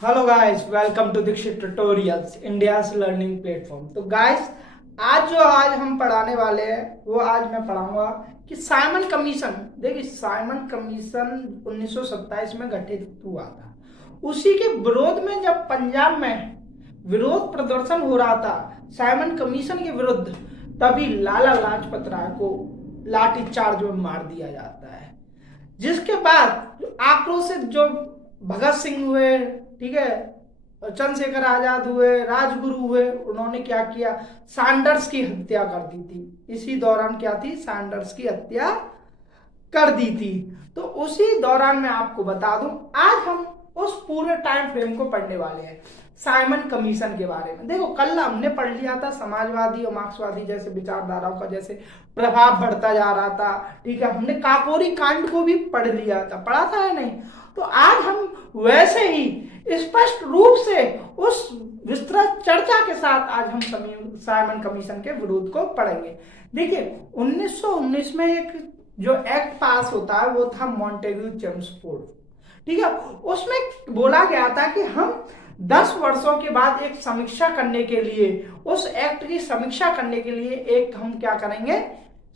Hello guys, welcome to Dikshit tutorials, India's learning platform. तो guys, आज हम पढ़ाने वाले हैं वो आज मैं पढ़ाऊंगा कि साइमन कमीशन। देखिए, साइमन कमीशन 1927 में गठित हुआ था। उसी के विरोध में जब पंजाब में विरोध प्रदर्शन हो रहा था साइमन कमीशन के विरुद्ध, तभी लाला लाजपत राय को लाठी चार्ज में मार दिया जाता है। जिसके बाद आक्रोशित जो भगत सिंह हुए, ठीक है, चंद्रशेखर आजाद हुए, राजगुरु हुए, उन्होंने क्या किया, सैंडर्स की हत्या कर दी थी। इसी दौरान क्या थी, सैंडर्स की हत्या कर दी थी। तो उसी दौरान मैं आपको बता दूं, आज हम उस पूरे टाइम फ्रेम को पढ़ने वाले हैं साइमन कमीशन के बारे में। देखो, कल हमने पढ़ लिया था समाजवादी और मार्क्सवादी जैसे विचारधाराओं का जैसे प्रभाव बढ़ता जा रहा था, ठीक है। हमने काकोरी कांड को भी पढ़ लिया था, पढ़ा था या नहीं? तो आज हम वैसे ही स्पष्ट रूप से उस विस्तृत चर्चा के साथ आज हम साइमन कमीशन के विरोध को पढ़ेंगे। देखिए, 1919 में एक जो एक्ट पास होता है वो था मॉन्टेग्यू चेम्सफोर्ड, ठीक है। उसमें बोला गया था कि हम 10 वर्षों के बाद एक समीक्षा करने के लिए, उस एक्ट की समीक्षा करने के लिए एक हम क्या करेंगे,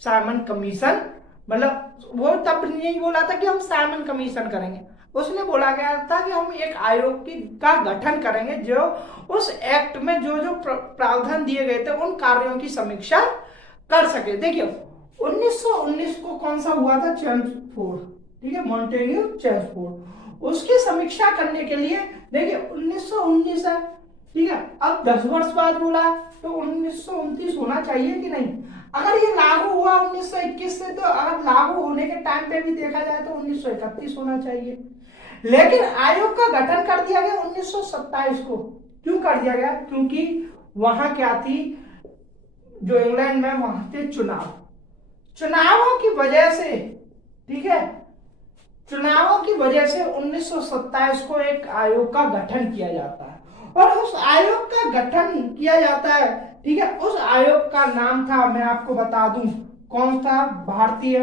साइमन कमीशन। मतलब वो तब नहीं बोला था कि हम साइमन कमीशन करेंगे, उसने बोला गया था कि हम एक आयोग की का गठन करेंगे जो उस एक्ट में जो जो प्रावधान दिए गए थे उन कार्यों की समीक्षा कर सके। देखिए, 1919 को कौन सा हुआ था, चेम्सफोर्ड, ठीक है, मॉन्टेग्यू चेम्सफोर्ड। उसकी समीक्षा करने के लिए, देखिए 1919 है, ठीक है। अब 10 वर्ष बाद बोला तो 1929 होना चाहिए कि नहीं? अगर ये लागू हुआ 1921 से, तो अगर लागू होने के टाइम पे भी देखा जाए तो 1931 होना चाहिए। लेकिन आयोग का गठन कर दिया गया 1927 को। क्यों कर दिया गया? क्योंकि वहां क्या थी, जो इंग्लैंड में वहां थे चुनावों की वजह से, ठीक है, चुनावों की वजह से 1927 को एक आयोग का गठन किया जाता है। और उस आयोग का गठन किया जाता है, ठीक है। उस आयोग का नाम था, मैं आपको बता दूं कौन था, भारतीय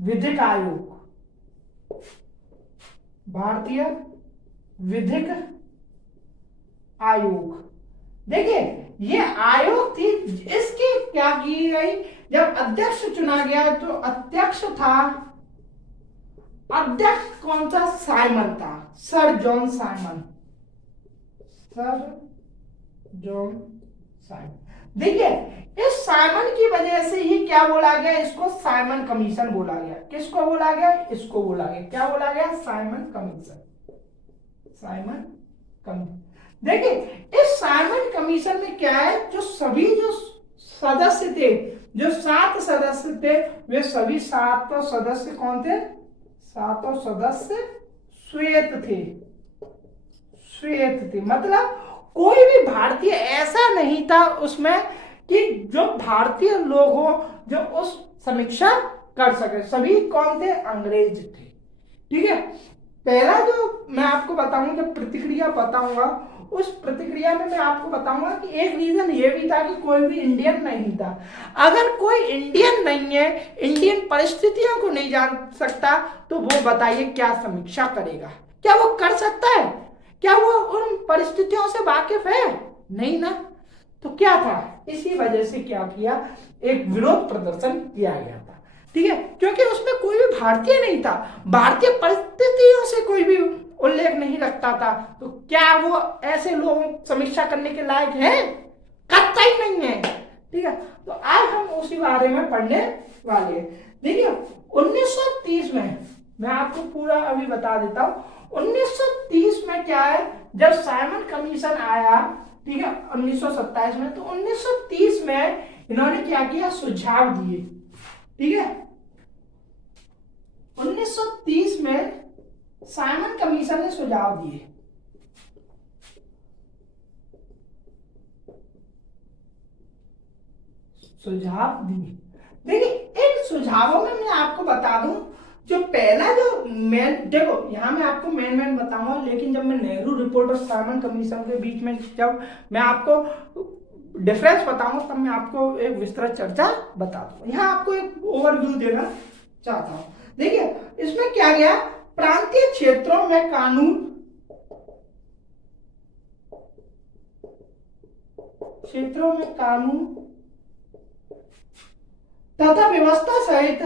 विधिक आयोग। भारतीय विधिक आयोग। देखिए, ये आयोग थी, इसकी क्या की गई, जब अध्यक्ष चुना गया तो अध्यक्ष था, अध्यक्ष कौन सा, साइमन था, sir John Simon, sir John Simon. देखिए, इस साइमन की वजह से ही क्या बोला गया, इसको साइमन कमीशन बोला गया। किसको बोला गया? इसको बोला गया, क्या बोला गया, साइमन कमीशन, साइमन कमीशन। देखिए, इस साइमन कमीशन में क्या है, जो सभी जो सदस्य थे, जो 7 सदस्य थे, वे सभी 7 सदस्य कौन थे, 7 सदस्य श्वेत थे, श्वेत थे। मतलब कोई भी भारतीय ऐसा नहीं था उसमें कि जो भारतीय लोग हो जो उस समीक्षा कर सके। सभी कौन थे, अंग्रेज थे, ठीक है। पहला जो मैं आपको बताऊंगा, जब प्रतिक्रिया बताऊंगा, उस प्रतिक्रिया में मैं आपको बताऊंगा कि एक रीजन ये भी था कि कोई भी इंडियन नहीं था। अगर कोई इंडियन नहीं है, इंडियन परिस्थितियों को नहीं जान सकता, तो वो बताइए क्या समीक्षा करेगा? क्या वो कर सकता है? क्या वो उन परिस्थितियों से वाकिफ है? नहीं ना। तो क्या था, इसी वजह से क्या किया, एक विरोध प्रदर्शन किया गया था, ठीक है। क्योंकि उसमें कोई भी भारतीय नहीं था, भारतीय परिस्थितियों से कोई भी उल्लेख नहीं रखता था। तो क्या वो ऐसे लोगों समीक्षा करने के लायक है? कतई नहीं है, ठीक है। तो आज हम उसी बारे में पढ़ने वाले हैं। देखिए, 1930 में मैं आपको पूरा अभी बता देता हूं। 1930 में क्या है, जब साइमन कमीशन आया, ठीक है, 1927 में, तो 1930 में इन्होंने क्या किया, सुझाव दिए, ठीक है। 1930 में साइमन कमीशन ने सुझाव दिए। सुझाव दिए। देखिए, इन सुझावों में मैं आपको बता दूं, जो पहला जो मेन, देखो यहां मैं आपको मेन बताऊंगा, लेकिन जब मैं नेहरू रिपोर्ट और साइमन कमीशन के बीच में जब मैं आपको डिफरेंस बताऊंगा, तब मैं आपको एक विस्तृत चर्चा बता दूंगा। यहां आपको एक ओवरव्यू देना चाहता हूं। देखिए, इसमें क्या गया, प्रांतीय क्षेत्रों में कानून क्षेत्रों में कानून तथा व्यवस्था सहित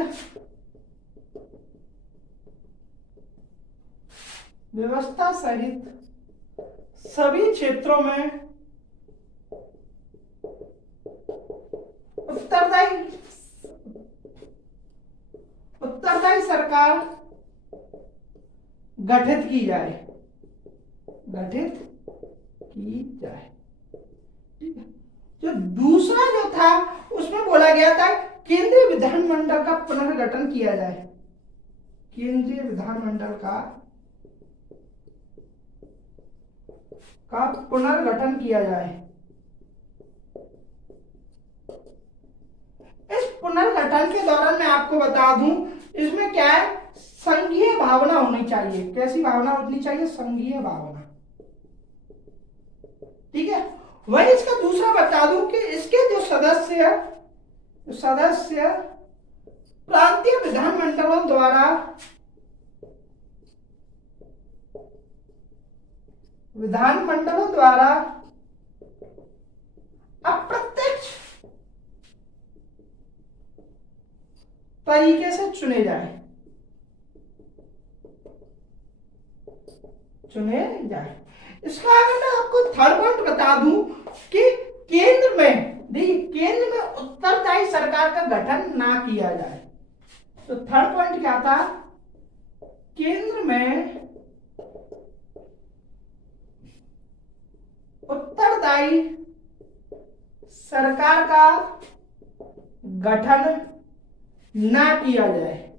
सभी क्षेत्रों में उत्तरदायी सरकार गठित की जाए। ठीक है। जो दूसरा जो था उसमें बोला गया था केंद्रीय विधानमंडल का पुनर्गठन किया जाए। केंद्रीय विधानमंडल का पुनर्गठन किया जाए। इस पुनर्गठन के दौरान मैं आपको बता दूं, इसमें क्या है, संघीय भावना होनी चाहिए। कैसी भावना होनी चाहिए? संघीय भावना। ठीक है। वही इसका दूसरा बता दूं कि इसके जो सदस्य प्रांतीय विधानमंडलों द्वारा अप्रत्यक्ष तरीके से चुने जाए। इसका अगर मैं आपको थर्ड पॉइंट बता दूं कि केंद्र में उत्तरदायी सरकार का गठन ना किया जाए। तो थर्ड पॉइंट क्या था? केंद्र में उत्तरदायी सरकार का गठन ना किया जाए।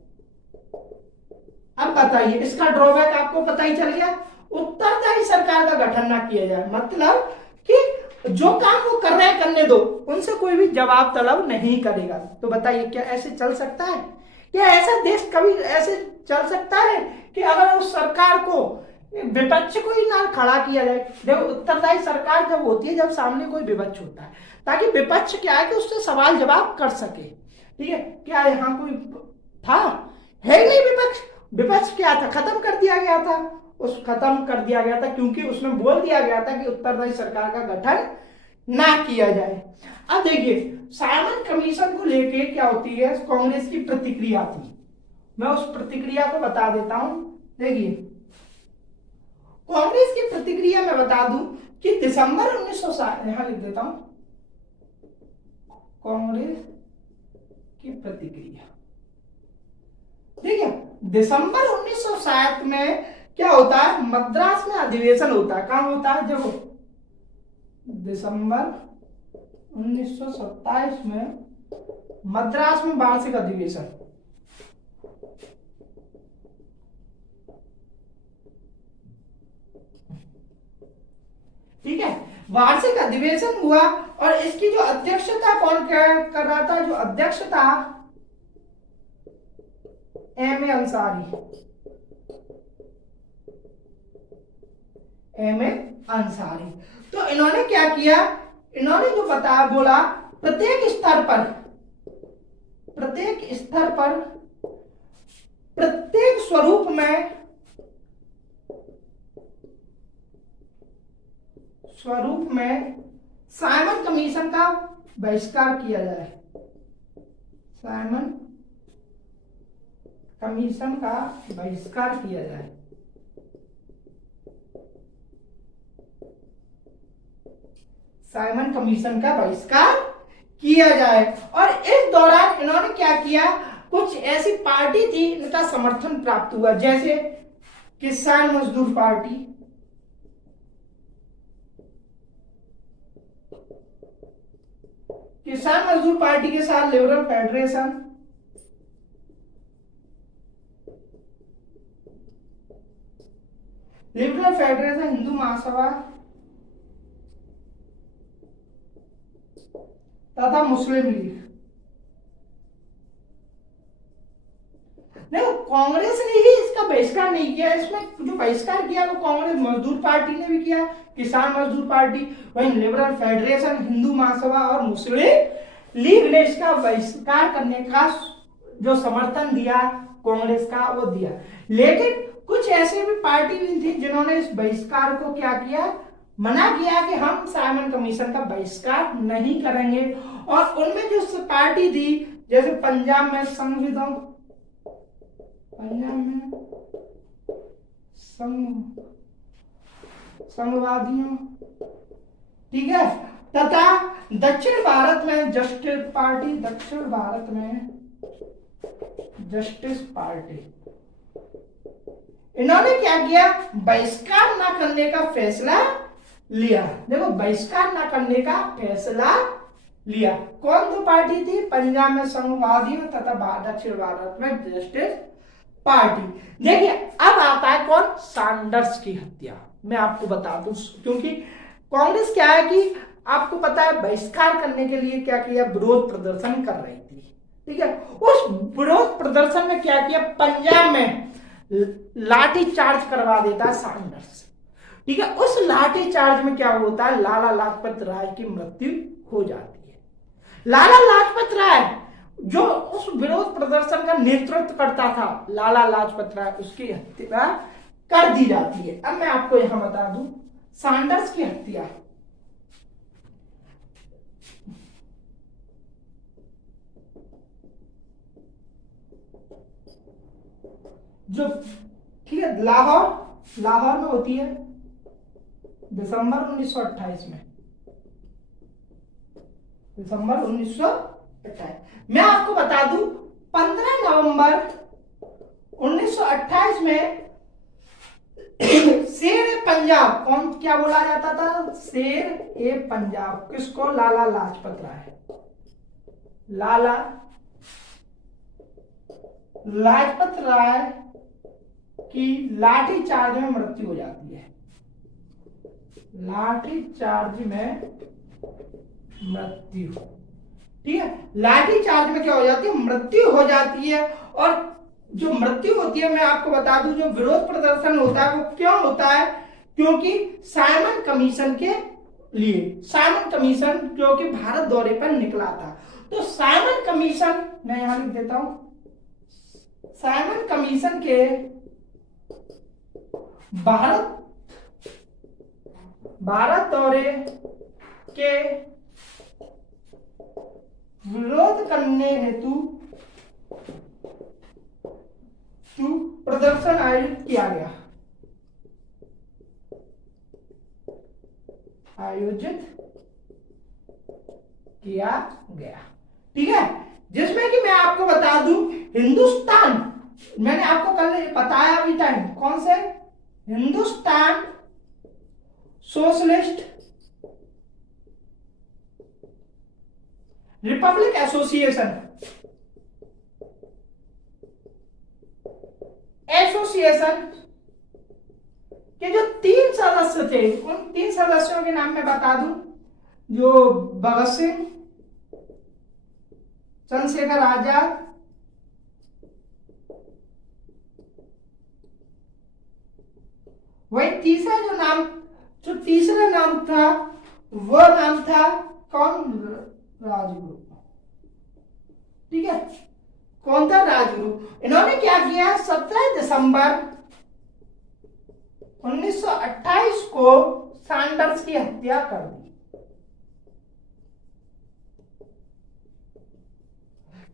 अब बताइए, इसका ड्रॉबैक आपको पता ही चल गया। उत्तरदायी सरकार का गठन ना किया जाए मतलब कि जो काम वो कर रहे हैं करने दो, उनसे कोई भी जवाब तलब नहीं करेगा। तो बताइए, क्या ऐसे चल सकता है? या ऐसा देश कभी ऐसे चल सकता है कि अगर उस सरकार को, विपक्ष को ही ना खड़ा किया जाए? देखो, उत्तरदायी सरकार जब होती है जब सामने कोई विपक्ष होता है, ताकि विपक्ष क्या है कि उससे सवाल जवाब कर सके। ठीक है। क्या यहाँ कोई था? है नहीं विपक्ष। विपक्ष क्या था? खत्म कर दिया गया था क्योंकि उसमें बोल दिया गया था कि उत्तरदायी सरकार का गठन ना किया जाए। अब देखिए, साइमन कमीशन को लेके क्या होती है कांग्रेस की प्रतिक्रिया थी। मैं उस प्रतिक्रिया को बता देता हूं। देखिए, कांग्रेस की प्रतिक्रिया में बता दूं कि दिसंबर 1960, यहां लिख देता हूं, कांग्रेस की प्रतिक्रिया। ठीक है। दिसंबर 1960 में क्या होता है? मद्रास में अधिवेशन होता है। कहां होता है? जब दिसंबर 1927 में मद्रास में वार्षिक अधिवेशन। ठीक है। वार्षिक अधिवेशन हुआ और इसकी जो अध्यक्षता कौन कर रहा था? जो अध्यक्ष था एम ए अंसारी। तो इन्होंने क्या किया? इन्होंने जो बोला प्रत्येक स्तर पर प्रत्येक स्वरूप में साइमन कमीशन का बहिष्कार किया जाए। साइमन कमीशन का बहिष्कार किया जाए। साइमन कमीशन का बहिष्कार किया जाए। और इस दौरान इन्होंने क्या किया? कुछ ऐसी पार्टी थी इनका समर्थन प्राप्त हुआ, जैसे किसान मजदूर पार्टी, के साथ लिबरल फेडरेशन, हिंदू महासभा तथा मुस्लिम लीग। देखो, कांग्रेस ने ही इसका बहिष्कार नहीं किया। इसमें जो बहिष्कार किया वो कांग्रेस मजदूर पार्टी ने भी किया, किसान मजदूर पार्टी, वहीं लिबरल फेडरेशन, हिंदू महासभा और मुस्लिम लीग ने इसका बहिष्कार करने का जो समर्थन दिया कांग्रेस का, वो दिया। लेकिन कुछ ऐसे भी पार्टी भी थी जिन्होंने इस बहिष्कार को क्या किया? मना किया कि हम साइमन कमीशन का बहिष्कार नहीं करेंगे। और उनमें जो पार्टी थी, जैसे पंजाब में संविधान, पंजाब में संघवादियों, ठीक है, तथा दक्षिण भारत में जस्टिस पार्टी, दक्षिण भारत में जस्टिस पार्टी, इन्होंने क्या किया, बहिष्कार ना करने का फैसला लिया। देखो, बहिष्कार ना करने का फैसला लिया। कौन दो पार्टी थी, पंजाब में संघवादियों तथा दक्षिण भारत में जस्टिस पार्टी। देखिए, अब आता है कौन, सैंडर्स की हत्या। मैं आपको बता दूं, क्योंकि कांग्रेस क्या है कि आपको पता है बहिष्कार करने के लिए क्या किया, विरोध प्रदर्शन कर रही थी, ठीक है। उस विरोध प्रदर्शन में क्या किया, पंजाब में लाठी चार्ज करवा देता है सैंडर्स, ठीक है। उस लाठी चार्ज में क्या होता है, लाला लाजपत राय की मृत्यु हो जाती है। लाला लाजपत राय जो उस विरोध प्रदर्शन का नेतृत्व करता था, लाला लाजपत राय, उसकी हत्या कर दी जाती है। अब मैं आपको यहां बता दूं, सैंडर्स की हत्या, जो, ठीक है, लाहौर में होती है दिसंबर 1928 में, दिसंबर 1928। मैं आपको बता दूं, 15 नवंबर 1928 में शेर ए पंजाब, कौन क्या बोला जाता था, शेर ए पंजाब, किसको, लाला लाजपत राय, लाला लाजपत राय की लाठी चार्ज में मृत्यु हो जाती है। लाठी चार्ज में मृत्यु, ठीक है, लाठी चार्ज में क्या हो जाती है, मृत्यु हो जाती है। और जो मृत्यु होती है, मैं आपको बता दूं, जो विरोध प्रदर्शन होता है वो क्यों होता है, क्योंकि साइमन कमीशन के लिए, साइमन कमीशन जो कि भारत दौरे पर निकला था। तो साइमन कमीशन, मैं यहां लिख देता हूं, साइमन कमीशन के भारत दौरे के विरोध करने हेतु प्रदर्शन आयोजित किया गया, ठीक है। जिसमें कि मैं आपको बता दूं, हिंदुस्तान, मैंने आपको कल बताया अभी टाइम, कौन से, हिंदुस्तान सोशलिस्ट रिपब्लिक एसोसिएशन के जो 3 सदस्य थे, उन 3 सदस्यों के नाम मैं बता दूं, जो भगत सिंह, चंद्रशेखर आजाद, वही तीसरा नाम था, वो नाम था कौन, राजगुरु, ठीक है, कौन था, राजगुरु। इन्होंने क्या किया, 17 दिसंबर 1928 को सैंडर्स की हत्या कर दी।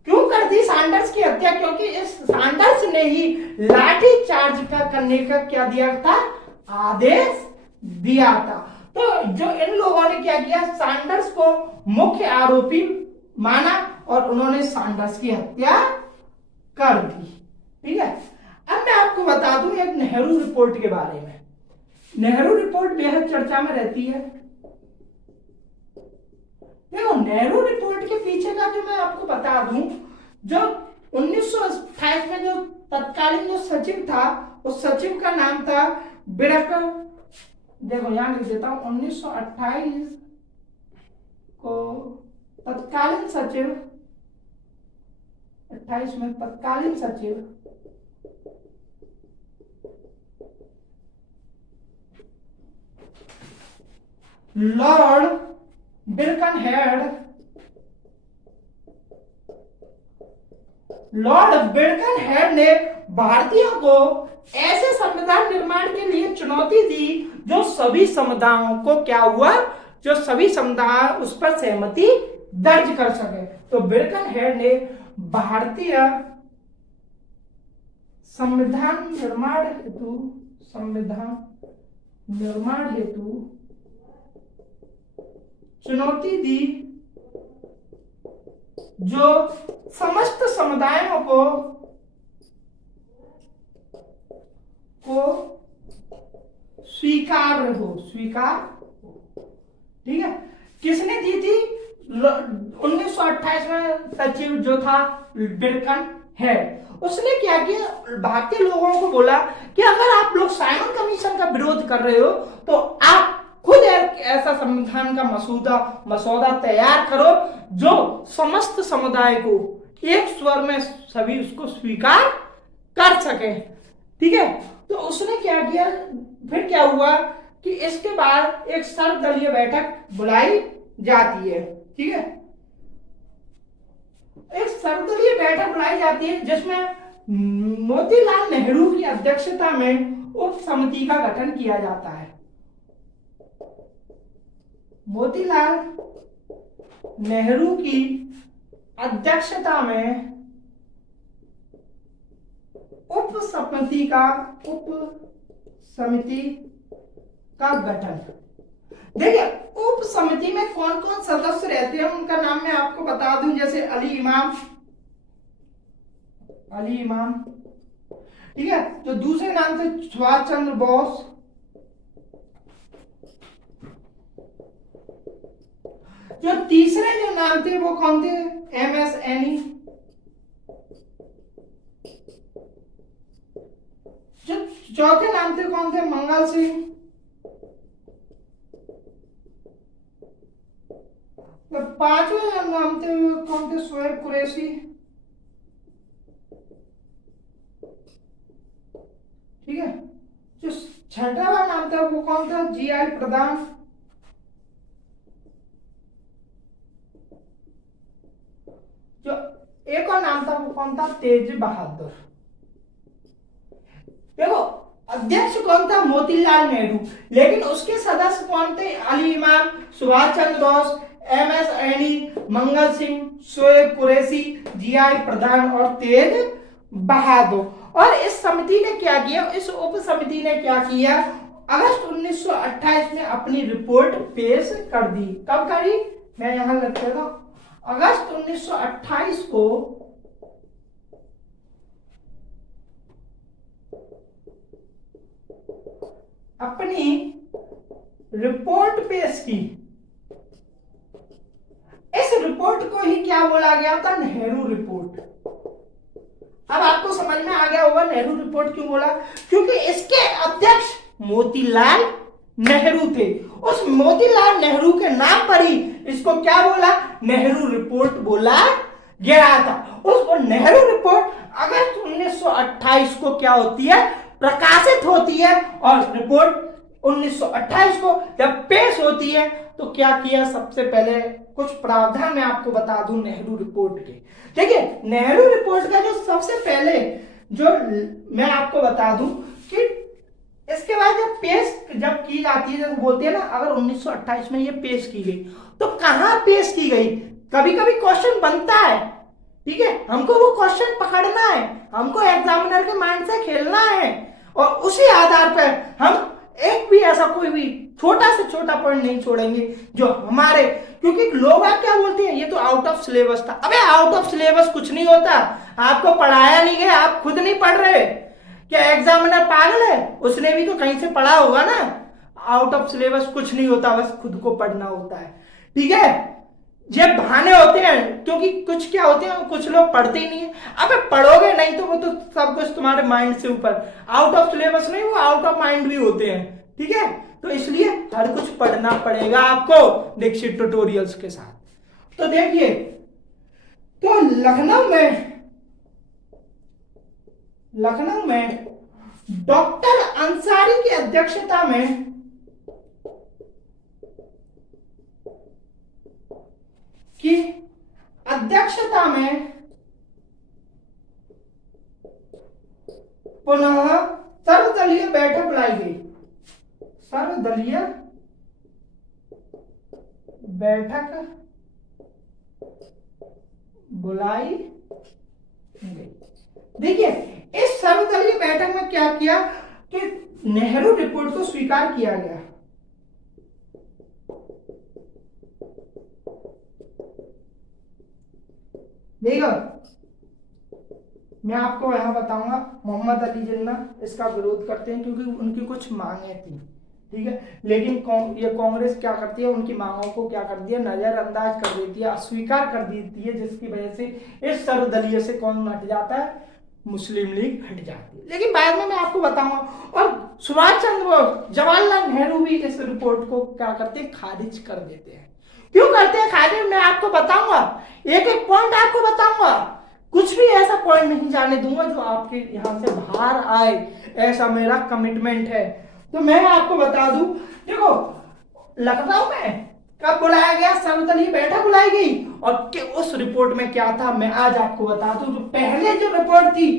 क्यों कर दी सैंडर्स की हत्या, क्योंकि इस सैंडर्स ने ही लाठी चार्ज करने का क्या दिया था, आदेश दिया था। तो जो इन लोगों ने क्या किया, सैंडर्स को मुख्य आरोपी माना और उन्होंने सैंडर्स की हत्या कर दी, ठीक है। अब मैं आपको बता दूं एक नेहरू रिपोर्ट के बारे में। नेहरू रिपोर्ट बेहद चर्चा में रहती है। देखो, नेहरू रिपोर्ट के पीछे का जो मैं आपको बता दूं, जो 1928 में जो तत्कालीन जो सचिव था, उस सचिव का नाम था बिरकर, देखो यहां लिख देता हूं, 1928 को तत्कालीन सचिव, 28 में तत्कालीन सचिव लॉर्ड बिरकनहेड ने भारतीयों को ऐसे संविधान निर्माण के लिए चुनौती दी जो सभी समुदायों को क्या हुआ, जो सभी समुदाय उस पर सहमति दर्ज कर सके। तो बिरकनहेड ने भारतीय संविधान निर्माण हेतु चुनौती दी, जो समस्त समुदायों को स्वीकार हो। ठीक है, किसने दी थी? 1928 में सचिव जो था बिरकनहेड, उसने क्या किया, भारतीय लोगों को बोला कि अगर आप लोग साइमन कमीशन का विरोध कर रहे हो तो आप खुद ऐसा संविधान का मसौदा तैयार करो जो समस्त समुदाय को एक स्वर में सभी उसको स्वीकार कर सके। ठीक है, तो उसने क्या किया, फिर क्या हुआ कि इसके बाद एक सर्वदलीय बैठक बुलाई जाती है। ठीक है, एक सर्वदलीय बैठक बुलाई जाती है जिसमें मोतीलाल नेहरू की अध्यक्षता में उप समिति का गठन किया जाता है। मोतीलाल नेहरू की अध्यक्षता में उप समिति का गठन। देखिए, उप समिति में कौन कौन सदस्य रहते हैं उनका नाम मैं आपको बता दूं, जैसे अली इमाम, ठीक है, जो दूसरे नाम थे सुभाष चंद्र बोस, जो तीसरे जो नाम थे वो कौन थे, MS एनी, जो चौथे नाम थे कौन थे, मंगल सिंह, तो पांचवें नाम थे कौन थे, शोएब कुरैशी, ठीक है, जो छठा नाम था वो कौन था, GI प्रधान, जो एक और नाम था वो कौन था, तेज बहादुर। देखो, अध्यक्ष कौन था, मोतीलाल नेहरू, लेकिन उसके सदस्य कौन थे, अली इमाम, Subhash Chandra Bose, MS any, Mangal Singh, Shoaib Qureshi, GI प्रधान और तेज बहादुर। और इस समिति ने क्या किया, इस उप समिति ने क्या किया, अगस्त 1928 में अपनी रिपोर्ट पेश कर दी। कब करी, मैं यहां लिख देता हूं, अगस्त 1928 को अपनी रिपोर्ट पेश की। इस रिपोर्ट को ही क्या बोला गया था, नेहरू रिपोर्ट। अब आपको समझ में आ गया होगा नेहरू रिपोर्ट क्यों बोला, क्योंकि इसके अध्यक्ष मोतीलाल नेहरू थे। उस मोतीलाल नेहरू के नाम पर ही इसको क्या बोला, नेहरू रिपोर्ट बोला गया था। उस नेहरू रिपोर्ट अगस्त 1928 को क्या होती है, प्रकाशित होती है। और रिपोर्ट 1928 को जब पेश होती है तो क्या किया, सबसे पहले कुछ प्रावधान मैं आपको बता दूं नेहरू रिपोर्ट के। देखिए, नेहरू रिपोर्ट का जो सबसे पहले जो मैं आपको बता दूं कि इसके बाद जब की जाती है, जैसे बोलते हैं ना, अगर 1928 में ये पेश की गई तो कहां पेश की गई, कभी कभी क्वेश्चन बनता है। ठीक है, हमको वो क्वेश्चन पकड़ना है, हमको एग्जामिनर के माइंड से खेलना है और उसी आधार पर हम एक भी ऐसा कोई भी छोटा से छोटा पॉइंट नहीं छोड़ेंगे जो हमारे, क्योंकि लोग आप क्या बोलते हैं, ये तो आउट ऑफ सिलेबस था। अबे आउट ऑफ सिलेबस कुछ नहीं होता, आपको पढ़ाया नहीं गया, आप खुद नहीं पढ़ रहे, क्या एग्जामिनर पागल है, उसने भी तो कहीं से पढ़ा होगा ना। आउट ऑफ सिलेबस कुछ नहीं होता, बस खुद को पढ़ना होता है। ठीक है, ये बहाने होते हैं, क्योंकि कुछ क्या होते हैं, कुछ लोग पढ़ते ही नहीं है। अबे पढ़ोगे नहीं तो वो तो सब कुछ तुम्हारे माइंड से ऊपर, आउट ऑफ सिलेबस नहीं, वो आउट ऑफ माइंड भी होते हैं। ठीक है, तो इसलिए हर कुछ पढ़ना पड़ेगा आपको दीक्षित ट्यूटोरियल्स के साथ। तो देखिए, तो लखनऊ में डॉक्टर अंसारी की अध्यक्षता में पुनः सर्वदलीय बैठक बुलाई गई। सर्वदलीय बैठक बुलाई गई। देखिए इस सर्वदलीय बैठक में क्या किया कि नेहरू रिपोर्ट को स्वीकार किया गया। देखो मैं आपको यहां बताऊंगा, मोहम्मद अली जिन्ना इसका विरोध करते हैं क्योंकि उनकी कुछ मांगे थी, ठीक है, लेकिन ये कांग्रेस क्या करती है, उनकी मांगों को क्या करती है, नजरअंदाज कर देती है, अस्वीकार कर देती है, जिसकी वजह से इस सर्वदलीय से कौन हट जाता है, मुस्लिम लीग हट जाती है। लेकिन बाद में मैं आपको बताऊंगा। और सुभाष चंद्र बोस, जवाहरलाल नेहरू भी इस रिपोर्ट को क्या करते हैं, खारिज कर देते हैं। क्यों करते हैं खारिज, मैं आपको बताऊंगा, एक एक पॉइंट आपको बताऊंगा, कुछ भी ऐसा पॉइंट नहीं जाने दूंगा जो आपके यहां से बाहर आए, ऐसा मेरा कमिटमेंट है। तो मैं आपको बता दूं, देखो लखनऊ में कब बुलाया गया, सर्वदलीय बैठक बुलाई गई, और उस रिपोर्ट में क्या था मैं आज आपको बता दूं। तो पहले जो रिपोर्ट थी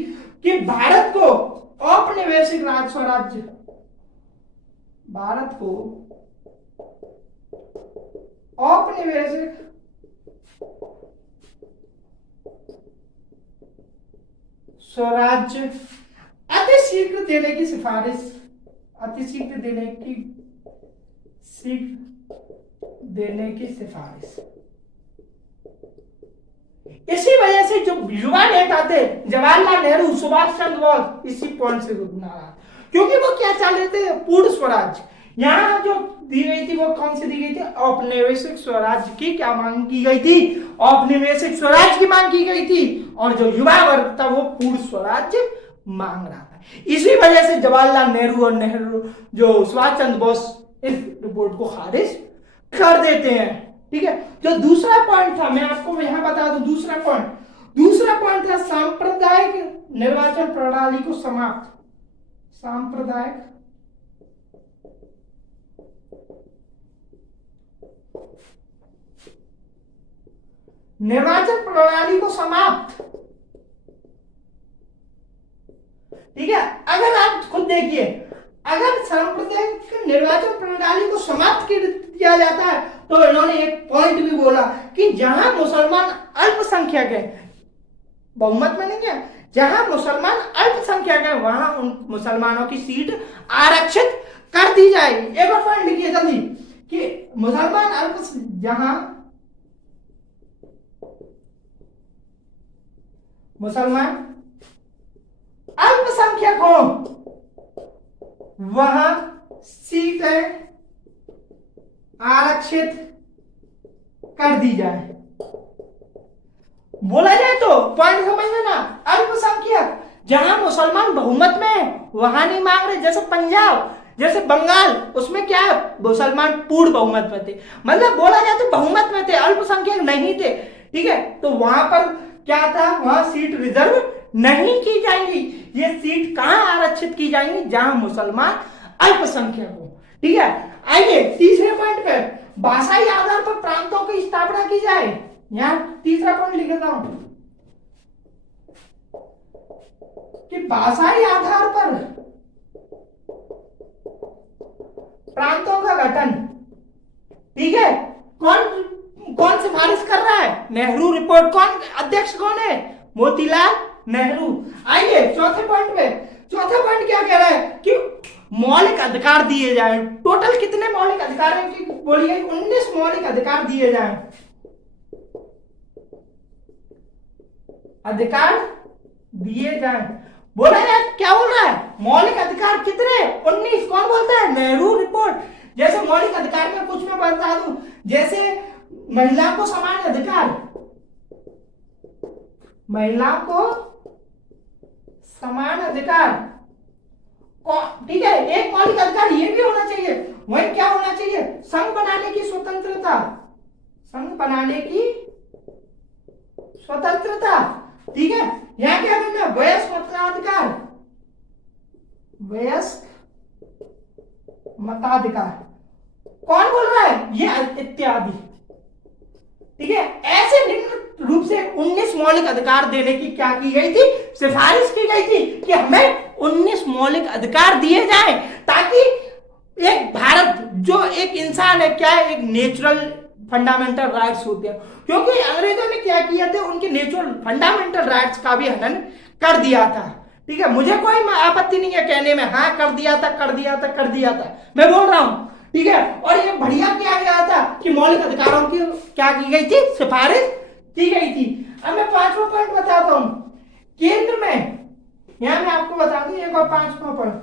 कि भारत को औपनिवेशिक राज स्वराज्य, भारत को औपनिवेशिक स्वराज्य अतिशीघ्र देने की सिफारिश, अतिशीघ्र देने की सिफारिश। इसी वजह से जो युवा नेता थे जवाहरलाल नेहरू, सुभाष चंद्र बोस, इसी पॉइंट से रुकना रहा, क्योंकि वो क्या चाह रहे थे, पूर्ण स्वराज। यहाँ जो दी गई थी वो कौन सी दी गई थी, औपनिवेशिक स्वराज की क्या मांग की गई थी, औपनिवेशिक स्वराज की मांग की गई थी, और जो युवा वर्ग था वो पूर्ण स्वराज मांग रहा था। इसी वजह से जवाहरलाल नेहरू और जो सुभाष चंद्र बोस इस रिपोर्ट को खारिज कर देते हैं, ठीक है। जो दूसरा पॉइंट था मैं आपको यहां बता दूं, दूसरा पॉइंट था सांप्रदायिक निर्वाचन प्रणाली को समाप्त, सांप्रदायिक निर्वाचन प्रणाली को समाप्त, ठीक है। अगर आप खुद देखिए, अगर सांप्रदायिक निर्वाचन प्रणाली को समाप्त किया जाता है तो इन्होंने एक पॉइंट भी बोला कि जहां मुसलमान अल्पसंख्यक है, बहुमत में नहीं है, जहां मुसलमान अल्पसंख्यक है वहां उन मुसलमानों की सीट आरक्षित कर दी जाए। एक और पॉइंट लिखिए जल्दी कि मुसलमान जहां मुसलमान अल्पसंख्यक हो वहां सीटें आरक्षित कर दी जाए। बोला जाए तो पॉइंट समझ लेना, अल्पसंख्यक जहां मुसलमान बहुमत में है वहां नहीं मांग रहे, जैसे पंजाब, जैसे बंगाल, उसमें क्या है, मुसलमान पूर्ण बहुमत में थे, मतलब बोला जाए तो बहुमत में थे, अल्पसंख्यक नहीं थे, ठीक है। तो वहां पर क्या था, वहां सीट रिजर्व नहीं की जाएंगी, ये सीट कहां आरक्षित की जाएंगी, जहां मुसलमान अल्पसंख्यक हो, ठीक है। आइए तीसरे पॉइंट पे, भाषाई आधार पर प्रांतों की स्थापना की जाए। यहां तीसरा पॉइंट लिख देता हूं कि भाषाई आधार पर प्रांतों का गठन, ठीक है। कौन सिफारिश कर रहा है, नेहरू रिपोर्ट, कौन अध्यक्ष कौन है, मोतीलाल नेहरू। आइए चौथे पॉइंट पे, चौथा पॉइंट क्या कह रहा है कि मौलिक अधिकार दिए जाए। टोटल कितने मौलिक अधिकार हैं कि बोलिए, 19 मौलिक अधिकार दिए जाए, अधिकार दिए जाए। बोला यार क्या बोल रहा है, मौलिक अधिकार कितने, 19। कौन बोलता है, नेहरू रिपोर्ट। जैसे मौलिक अधिकार में कुछ मैं बता दूं, जैसे महिला को समान अधिकार, महिला को समान अधिकार, ठीक है। एक मौलिक अधिकार ये भी होना चाहिए, वही क्या होना चाहिए, संघ बनाने की स्वतंत्रता, संघ बनाने की स्वतंत्रता, ठीक है। यहां क्या करना, वयस्क मताधिकार, वयस्क मताधिकार, कौन बोल रहा है, ये इत्यादि, ठीक है। ऐसे निम्न रूप से 19 मौलिक अधिकार देने की क्या की गई थी, सिफारिश की गई थी कि हमें 19 मौलिक अधिकार दिए जाएं, ताकि एक भारत जो एक इंसान है, क्या है, एक नेचुरल फंडामेंटल राइट्स होते हैं, क्योंकि अंग्रेजों ने क्या किया था, उनके नेचुरल फंडामेंटल राइट्स का भी हनन कर दिया था। ठीक है, मुझे कोई आपत्ति नहीं है कहने में, हाँ कर दिया था, कर दिया था, कर दिया था, मैं बोल रहा हूं। ठीक है, और ये बढ़िया क्या गया था कि मौलिक अधिकारों की क्या की गई थी, सिफारिश की गई थी। अब मैं 5वां पॉइंट बताता हूं, केंद्र में, यहां मैं आपको बता दूं एक और 5वां पॉइंट,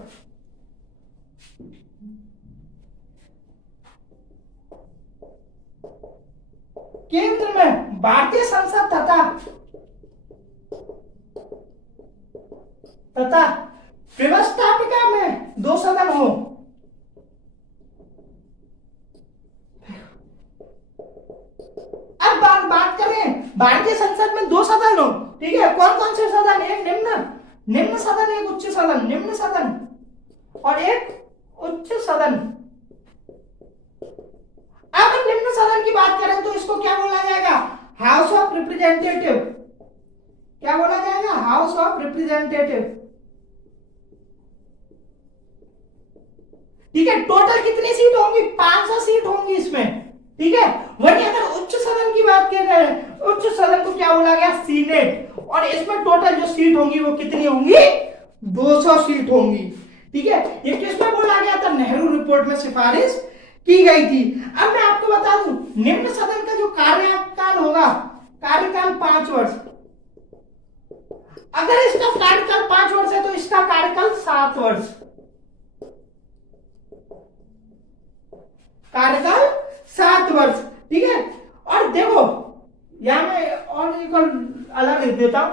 केंद्र में भारतीय संसद तथा व्यवस्थापिका में 2 सदन हो। अब बात करें भारतीय संसद में 2 सदन हो, ठीक है, कौन कौन से सदन, एक निम्न सदन, एक उच्च सदन, निम्न सदन और एक उच्च सदन। अगर निम्न सदन की बात करें तो इसको क्या बोला जाएगा, हाउस ऑफ रिप्रेजेंटेटिव, क्या बोला जाएगा, हाउस ऑफ रिप्रेजेंटेटिव। ठीक है, टोटल कितनी सीट होंगी, 500 सीट होंगी इसमें। ठीक है, वहीं अगर उच्च सदन की बात कर रहे हैं, उच्च सदन को क्या बोला गया, सीनेट, और इसमें टोटल जो सीट होंगी वो कितनी होंगी, 200 सीट होंगी। ठीक है, ये किसमें बोला गया था, नेहरू रिपोर्ट में सिफारिश की गई थी। अब मैं आपको बता दूं, निम्न सदन का जो कार्यकाल होगा, कार्यकाल 5 वर्ष, अगर इसका कार्यकाल 5 वर्ष है तो इसका कार्यकाल 7 वर्ष, कार्यकाल 7 वर्ष। ठीक है, और देखो यहां मैं और एक अलग लिख देता हूं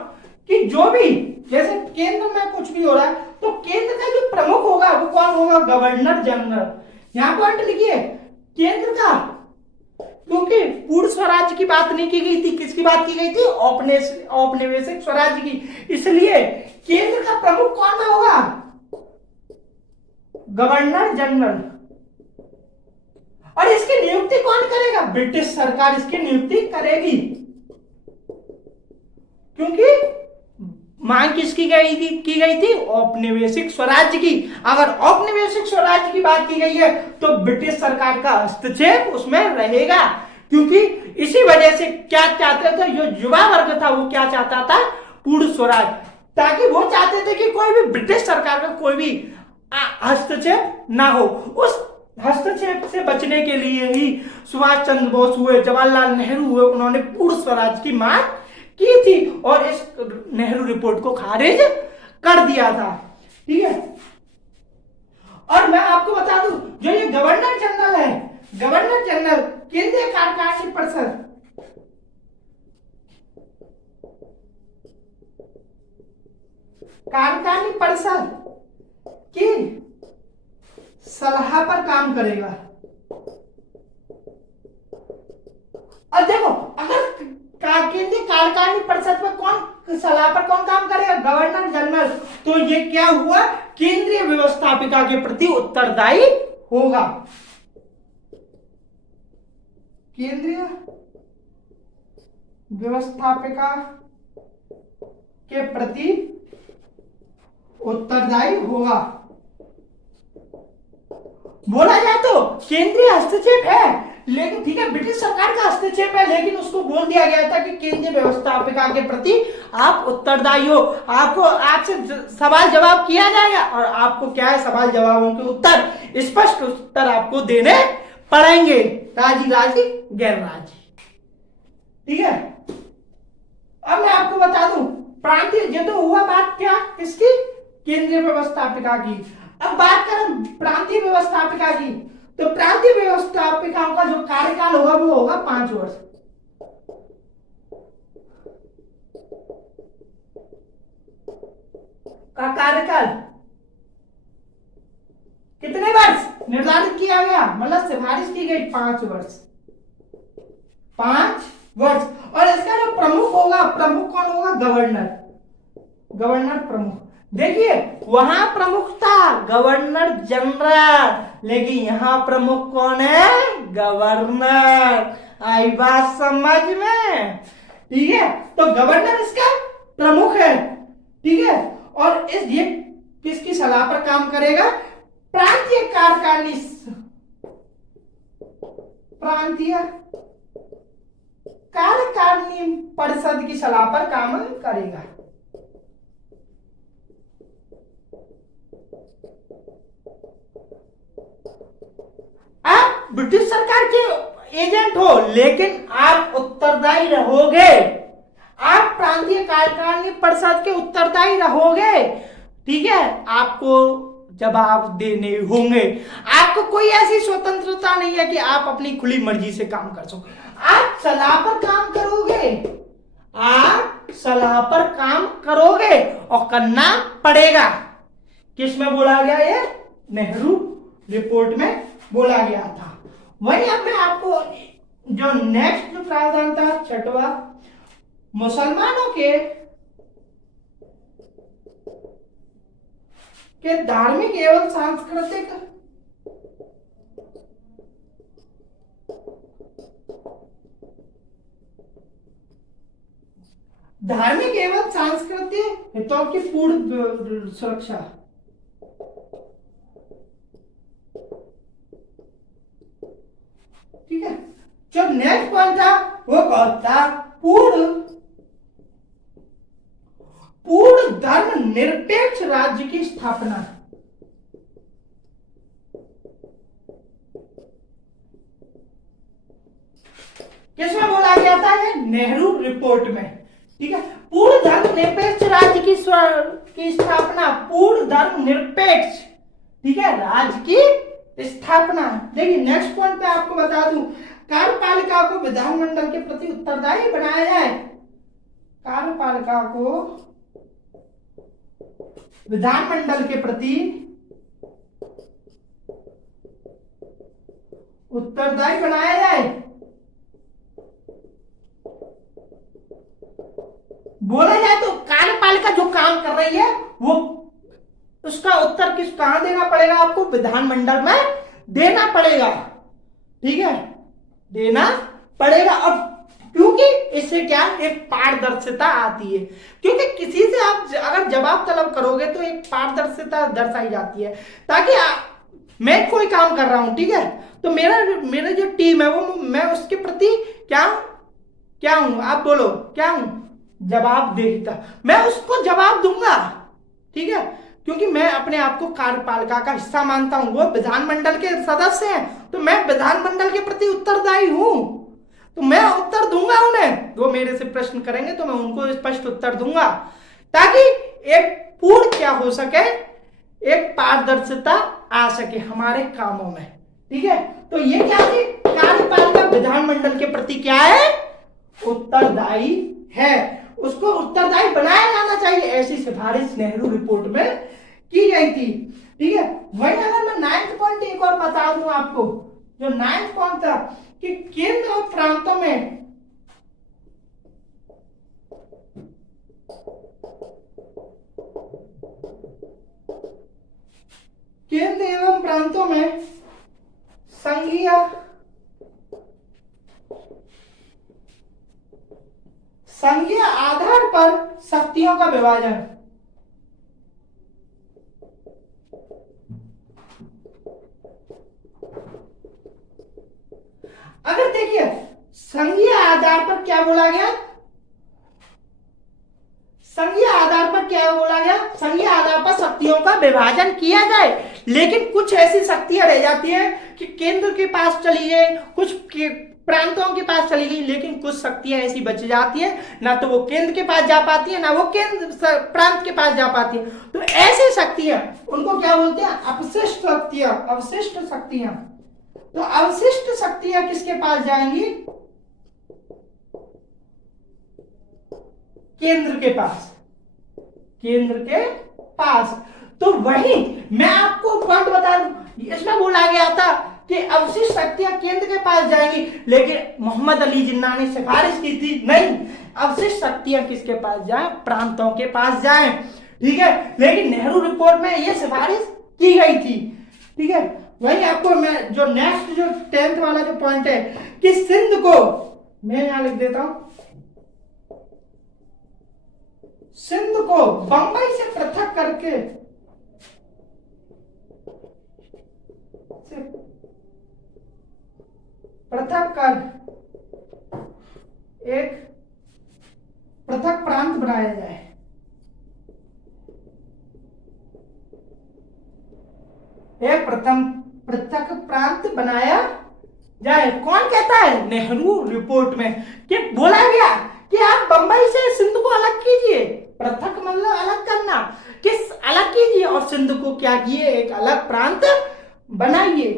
कि जो भी, जैसे केंद्र में कुछ भी हो रहा है तो केंद्र का जो प्रमुख होगा वो कौन होगा, गवर्नर जनरल। यहां पॉइंट लिखिए, केंद्र का, क्योंकि पूर्ण स्वराज की बात नहीं की गई थी, किसकी बात की गई थी, औपनिवेशिक स्वराज की, इसलिए केंद्र का प्रमुख कौन होगा, गवर्नर जनरल। और इसकी नियुक्ति कौन करेगा, ब्रिटिश सरकार इसकी नियुक्ति करेगी, क्योंकि मांग किसकी की गई थी, औपनिवेशिक स्वराज्य की। अगर औपनिवेशिक स्वराज्य की बात की गई है तो ब्रिटिश सरकार का हस्तक्षेप उसमें रहेगा, क्योंकि इसी वजह से क्या चाहते थे, जो युवा वर्ग था वो क्या चाहता था, पूर्ण स्वराज, ताकि वो चाहते थे कि कोई भी ब्रिटिश सरकार का कोई भी हस्तक्षेप ना हो। उस हस्तक्षेप से बचने के लिए ही सुभाष चंद्र बोस हुए, जवाहरलाल नेहरू हुए, उन्होंने पूर्ण स्वराज की मांग की थी और इस नेहरू रिपोर्ट को खारिज कर दिया था। ठीक है, और मैं आपको बता दूं, जो ये गवर्नर जनरल है, गवर्नर जनरल केंद्रीय कार्यकारिणी परिषद, कार्यकारिणी परिषद की सलाह पर काम करेगा। और देखो, अगर केंद्रीय कार्यकारिणी परिषद पर कौन सलाह पर कौन काम करेगा, गवर्नर जनरल, तो ये क्या हुआ, केंद्रीय व्यवस्थापिका के प्रति उत्तरदायी होगा, केंद्रीय व्यवस्थापिका के प्रति उत्तरदायी होगा। बोला जाए तो केंद्रीय हस्तक्षेप है, लेकिन ठीक है, ब्रिटिश सरकार का हस्तक्षेप है, लेकिन उसको बोल दिया गया था कि केंद्रीय व्यवस्थापिका के प्रति आप उत्तरदायी हो, आपको आपसे सवाल जवाब किया जाएगा और आपको क्या है, सवाल जवाबों के उत्तर, स्पष्ट उत्तर आपको देने पड़ेंगे, राजी राजी गैर राजी। ठीक है, अब मैं आपको बता दूं, प्रांतीय, ये तो हुआ बात क्या, किसकी, केंद्रीय व्यवस्थापिका की। अब बात करें प्रांतीय व्यवस्थापिका की, तो प्रांतीय व्यवस्थापिकाओं का जो कार्यकाल होगा वो होगा 5 वर्ष। का कार्यकाल कितने वर्ष निर्धारित किया गया, मतलब सिफारिश की गई 5 वर्ष, 5 वर्ष। और इसका जो प्रमुख होगा, प्रमुख कौन होगा, गवर्नर, गवर्नर प्रमुख। देखिए वहां प्रमुख था गवर्नर जनरल, लेकिन यहां प्रमुख कौन है, गवर्नर। आई बात समझ में, ठीक है, तो गवर्नर इसका प्रमुख है। ठीक है, और ये किसकी सलाह पर काम करेगा, प्रांतीय कार्यकारिणी प्रांतीय कार्यकारिणी परिषद की सलाह पर काम करेगा। आप ब्रिटिश सरकार के एजेंट हो लेकिन आप उत्तरदायी रहोगे, आप प्रांतीय कार्यकारिणी परिषद के उत्तरदायी रहोगे, ठीक है। आपको जवाब देने होंगे, आपको कोई ऐसी स्वतंत्रता नहीं है कि आप अपनी खुली मर्जी से काम कर सको। आप सलाह पर काम करोगे, आप सलाह पर काम करोगे और करना पड़ेगा। किस में बोला गया? ये नेहरू रिपोर्ट में बोला गया था। वही अब मैं आपको जो नेक्स्ट जो प्रावधान था छठवा, मुसलमानों के धार्मिक एवं सांस्कृतिक हितों की पूर्ण सुरक्षा। ठीक है, जो नेक्स्ट पॉइंट था वो कौन था? पूर्ण धर्म निरपेक्ष राज्य की स्थापना। किसमें बोला गया था? ये नेहरू रिपोर्ट में, ठीक है। पूर्ण धर्म निरपेक्ष राज्य की स्थापना, पूर्ण धर्म निरपेक्ष, ठीक है, राज्य की स्थापना। देखिए नेक्स्ट पॉइंट पे आपको बता दूं, कार्यपालिका को विधानमंडल के प्रति उत्तरदायी बनाया जाए। कार्यपालिका को विधानमंडल के प्रति उत्तरदायी बनाया जाए। बोला जाए तो कार्यपालिका जो काम कर रही है वो उसका उत्तर कहां देना पड़ेगा? आपको विधानमंडल में देना पड़ेगा, ठीक है, देना पड़ेगा। और क्योंकि इससे क्या एक पारदर्शिता आती है, क्योंकि किसी से आप अगर जवाब तलब करोगे तो एक पारदर्शिता दर्शाई जाती है, ताकि मैं कोई काम कर रहा हूं, ठीक है, तो मेरा जो टीम है वो मैं उसके प्रति क्या हूं? आप बोलो क्या हूं? जवाबदेहिता। मैं उसको जवाब दूंगा, ठीक है, क्योंकि मैं अपने आप को कार्यपालिका का हिस्सा मानता हूं। वो विधानमंडल के सदस्य हैं तो मैं विधानमंडल के प्रति उत्तरदायी हूं, तो मैं उत्तर दूंगा उन्हें। वो मेरे से प्रश्न करेंगे तो मैं उनको स्पष्ट उत्तर दूंगा, ताकि एक पूर्ण क्या हो सके, एक पारदर्शिता आ सके हमारे कामों में, ठीक है। तो ये क्या थी? कार्यपालिका विधानमंडल के प्रति क्या है? उत्तरदायी है, उसको उत्तरदायी बनाया जाना चाहिए। ऐसी सिफारिश नेहरू रिपोर्ट में की गई थी, ठीक है। वही अगर मैं 9th पॉइंट एक और बता दूं आपको, जो 9th पॉइंट था कि केंद्र और प्रांतों में केंद्र एवं प्रांतों में संघीय आधार पर शक्तियों का विभाजन। अगर देखिए संघीय आधार पर क्या बोला गया? संघीय आधार पर क्या बोला गया? संघीय आधार पर शक्तियों का विभाजन किया जाए, लेकिन कुछ ऐसी शक्तियां रह जाती हैं कि केंद्र के पास चली गई, कुछ प्रांतों के पास चली गई, लेकिन कुछ शक्तियां ऐसी बच जाती हैं, ना तो वो केंद्र के पास जा पाती है, ना वो केंद्र प्रांत के पास जा पाती है। तो ऐसी शक्तियां उनको क्या बोलते हैं? अपशिष्ट शक्तियां, अवशिष्ट शक्तियां। तो अवशिष्ट शक्तियां किसके पास जाएंगी? केंद्र के पास, केंद्र के पास। तो वही मैं आपको पॉइंट बता दूं, इसमें बोला गया था कि अवशिष्ट शक्तियां केंद्र के पास जाएंगी, लेकिन मोहम्मद अली जिन्ना ने सिफारिश की थी नहीं, अवशिष्ट शक्तियां किसके पास जाएं? प्रांतों के पास जाएं, ठीक है। लेकिन नेहरू रिपोर्ट में यह सिफारिश की गई थी, ठीक है। वही आपको मैं जो नेक्स्ट जो 10th वाला जो पॉइंट है कि सिंध को, मैं यहां लिख देता हूं, सिंध को बंबई से पृथक करके पृथक कर एक पृथक प्रांत बनाया जाए। एक पृथक प्रांत बनाया जाए। कौन कहता है? नेहरू रिपोर्ट में कि बोला गया कि आप बंबई से सिंध को अलग कीजिए। पृथक मतलब अलग करना, किस अलग कीजिए और सिंध को क्या किए, एक अलग प्रांत बनाइए।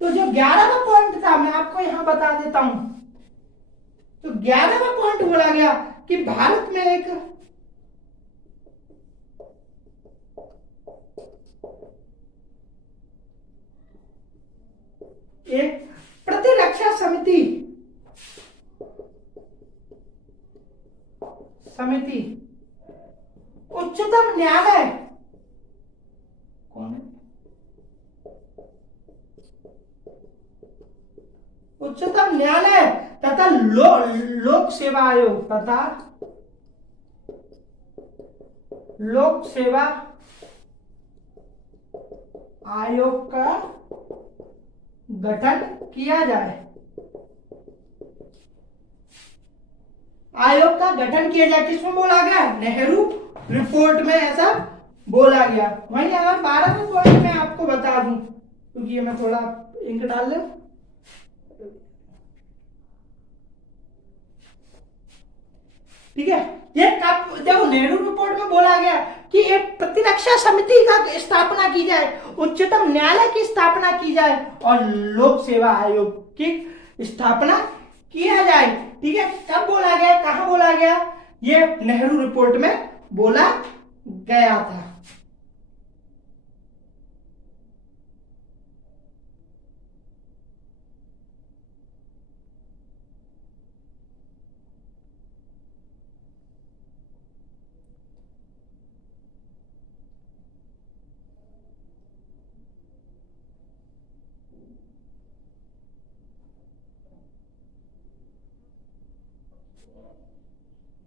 तो जो 11वां पॉइंट था मैं आपको यहां बता देता हूं। तो 11वां पॉइंट बोला गया कि भारत में एक प्रतिरक्षा समिति उच्चतम न्यायालय कौन है? उच्चतम न्यायालय तथा लोक सेवा आयोग का गठन किया जाए। आयोग का गठन किया जाए किसमें बोला गया? नेहरू रिपोर्ट में ऐसा बोला गया। वहीं अगर 12वें पॉइंट में आपको बता दूं, क्योंकि मैं थोड़ा इंक डाल ले, ठीक है। ये कब, देखो नेहरू रिपोर्ट में बोला गया कि एक प्रतिरक्षा समिति का स्थापना की जाए, उच्चतम न्यायालय की स्थापना की जाए और लोक सेवा आयोग की स्थापना किया जाए। ठीक है, कब बोला गया, कहां बोला गया? ये नेहरू रिपोर्ट में बोला गया था।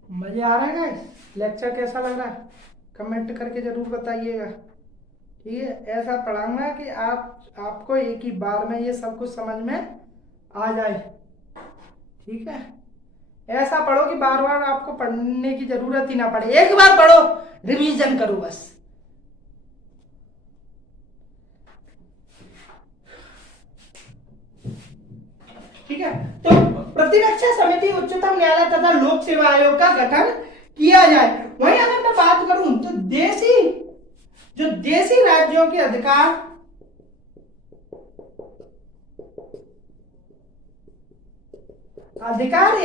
मजे आ रहा है गाइस? लेक्चर कैसा लग रहा है कमेंट करके जरूर बताइएगा। ठीक है, ऐसा पढ़ाऊंगा कि आपको एक ही बार में ये सब कुछ समझ में आ जाए। ठीक है, ऐसा पढ़ो कि बार बार आपको पढ़ने की जरूरत ही ना पड़े, एक बार पढ़ो, रिवीजन करो बस। ठीक है, तो प्रतिरक्षा समिति उच्चतम न्यायालय तथा लोक सेवा आयोग का गठन किया जाए। वहीं अगर मैं बात करूं तो देशी राज्यों के अधिकार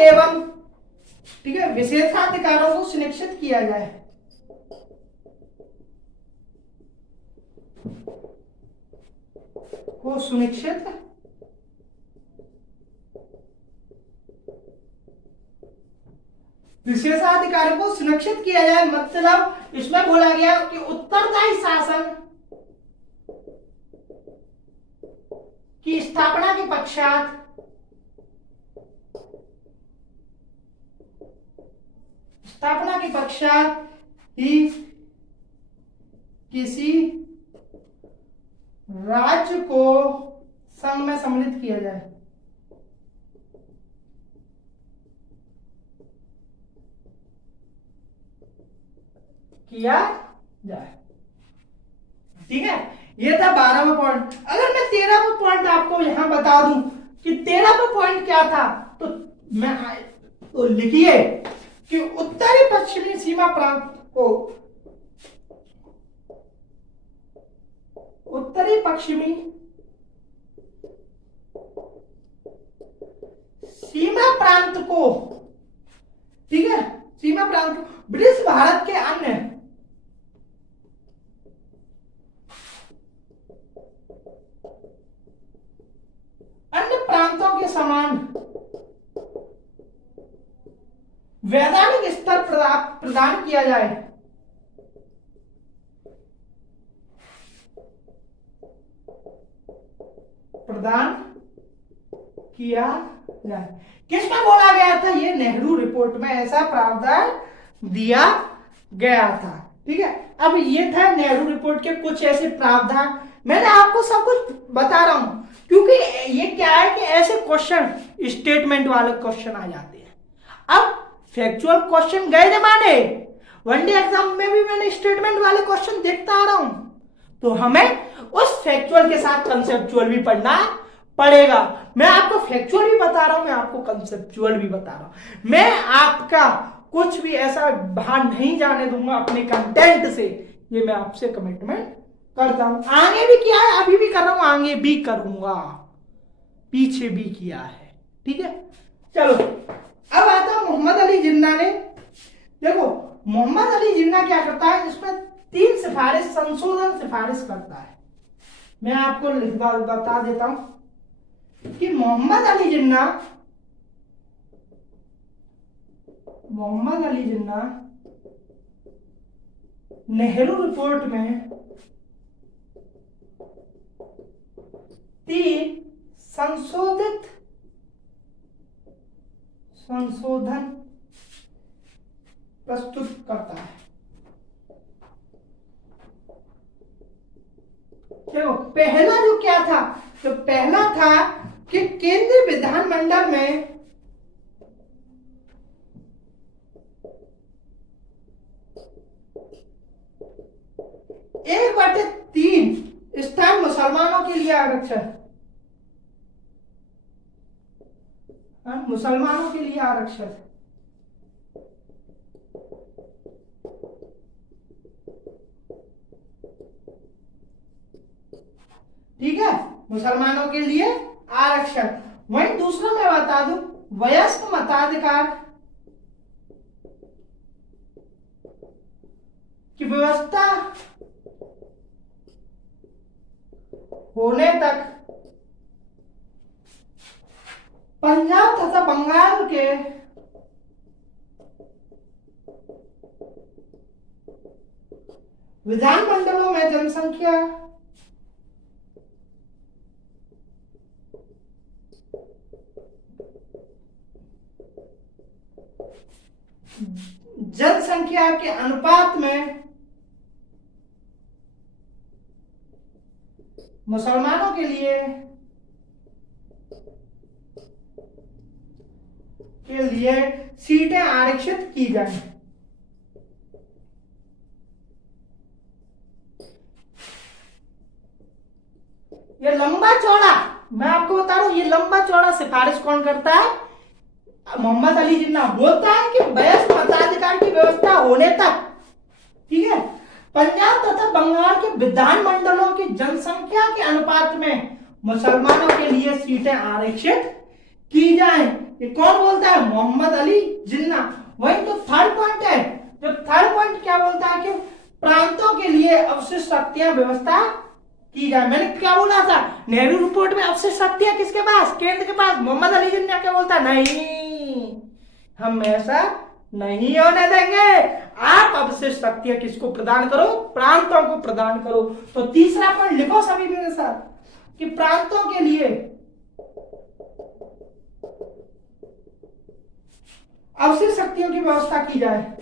एवं, ठीक है, विशेषाधिकारों को सुनिश्चित किया जाए। विशेषाधिकारों को सुनिश्चित किया जाए, मतलब इसमें बोला गया कि उत्तरदायी शासन की स्थापना के पश्चात ही किसी राज्य को संघ में सम्मिलित किया जाए। ठीक है, ये था 12वां पॉइंट। अगर मैं 13वां पॉइंट आपको यहां बता दूं कि 13वां पॉइंट क्या था, तो लिखिए कि उत्तरी पश्चिमी सीमा प्रांत को उत्तरी पश्चिमी सीमा प्रांत को, ठीक है, सीमा प्रांत ब्रिटिश भारत के अन्य प्रांतों के समान वैधानिक स्तर प्रदान किया जाए। किसमें बोला गया था? ये नेहरू रिपोर्ट में ऐसा प्रावधान दिया गया था। ठीक है, अब ये था नेहरू रिपोर्ट के कुछ ऐसे प्रावधान मैंने आपको सब कुछ बता रहा हूं, क्योंकि ये क्या है कि ऐसे क्वेश्चन स्टेटमेंट वाले क्वेश्चन आ जाते हैं। अब फैक्चुअल क्वेश्चन गए जमाने, वनडे एग्जाम में भी मैंने स्टेटमेंट वाले क्वेश्चन देखता आ रहा हूं, तो हमें उस फैक्चुअल के साथ कंसेप्चुअल भी पढ़ना पड़ेगा। मैं आपको फैक्चुअल भी बता रहा हूं, मैं आपको कंसेप्चुअल भी बता रहा हूं। मैं आपका कुछ भी ऐसा बाहर नहीं जाने दूंगा अपने कंटेंट से, ये मैं आपसे कमिटमेंट करता हूं। आगे भी किया है, अभी भी कर रहा हूं, आगे भी करूंगा, पीछे भी किया है, ठीक है। चलो अब आता हूं मोहम्मद अली जिन्ना ने। देखो मोहम्मद अली जिन्ना क्या करता है, इसमें 3 सिफारिश संशोधन सिफारिश करता है। मैं आपको बता देता हूं कि मोहम्मद अली जिन्ना नेहरू रिपोर्ट में 3 संशोधन प्रस्तुत करता है। देखो पहला जो क्या था, तो पहला था कि केंद्रीय विधानमंडल में एक बटे 3 स्थान मुसलमानों के लिए आरक्षण, मुसलमानों के लिए आरक्षण। ठीक है, मुसलमानों के लिए आरक्षण। वहीं दूसरा मैं बता दूं, वयस्क मताधिकार की व्यवस्था होने तक पंजाब तथा बंगाल के विधानमंडलों में जनसंख्या के अनुपात में मुसलमानों के लिए सीटें आरक्षित की जाए। ये लंबा चौड़ा, मैं आपको बता रहा हूं, ये लंबा चौड़ा सिफारिश कौन करता है? मोहम्मद अली जिन्ना बोलता है कि वयस्क मताधिकार की व्यवस्था होने तक, ठीक है, पंजाब तथा बंगाल के विधानमंडलों की जनसंख्या के अनुपात में मुसलमानों के लिए सीटें आरक्षित की जाएं। ये कौन बोलता है? मोहम्मद अली जिन्ना। वही तो थर्ड पॉइंट है, जो थर्ड पॉइंट क्या बोलता है कि प्रांतों के लिए अवशिष्ट शक्तियां व्यवस्था की जाए। मैंने क्या बोला था, नेहरू रिपोर्ट में अवशिष्ट शक्तियां किसके पास? केंद्र के पास। मोहम्मद अली जिन्ना क्या बोलता है? नहीं, हम ऐसा नहीं होने देंगे। आप अवशिष्ट शक्तियां किसको प्रदान करो? प्रांतों को प्रदान करो। तो तीसरा पॉइंट लिखो सभी मेरे साथ कि प्रांतों के लिए अवशिष्ट शक्तियों की व्यवस्था की जाए।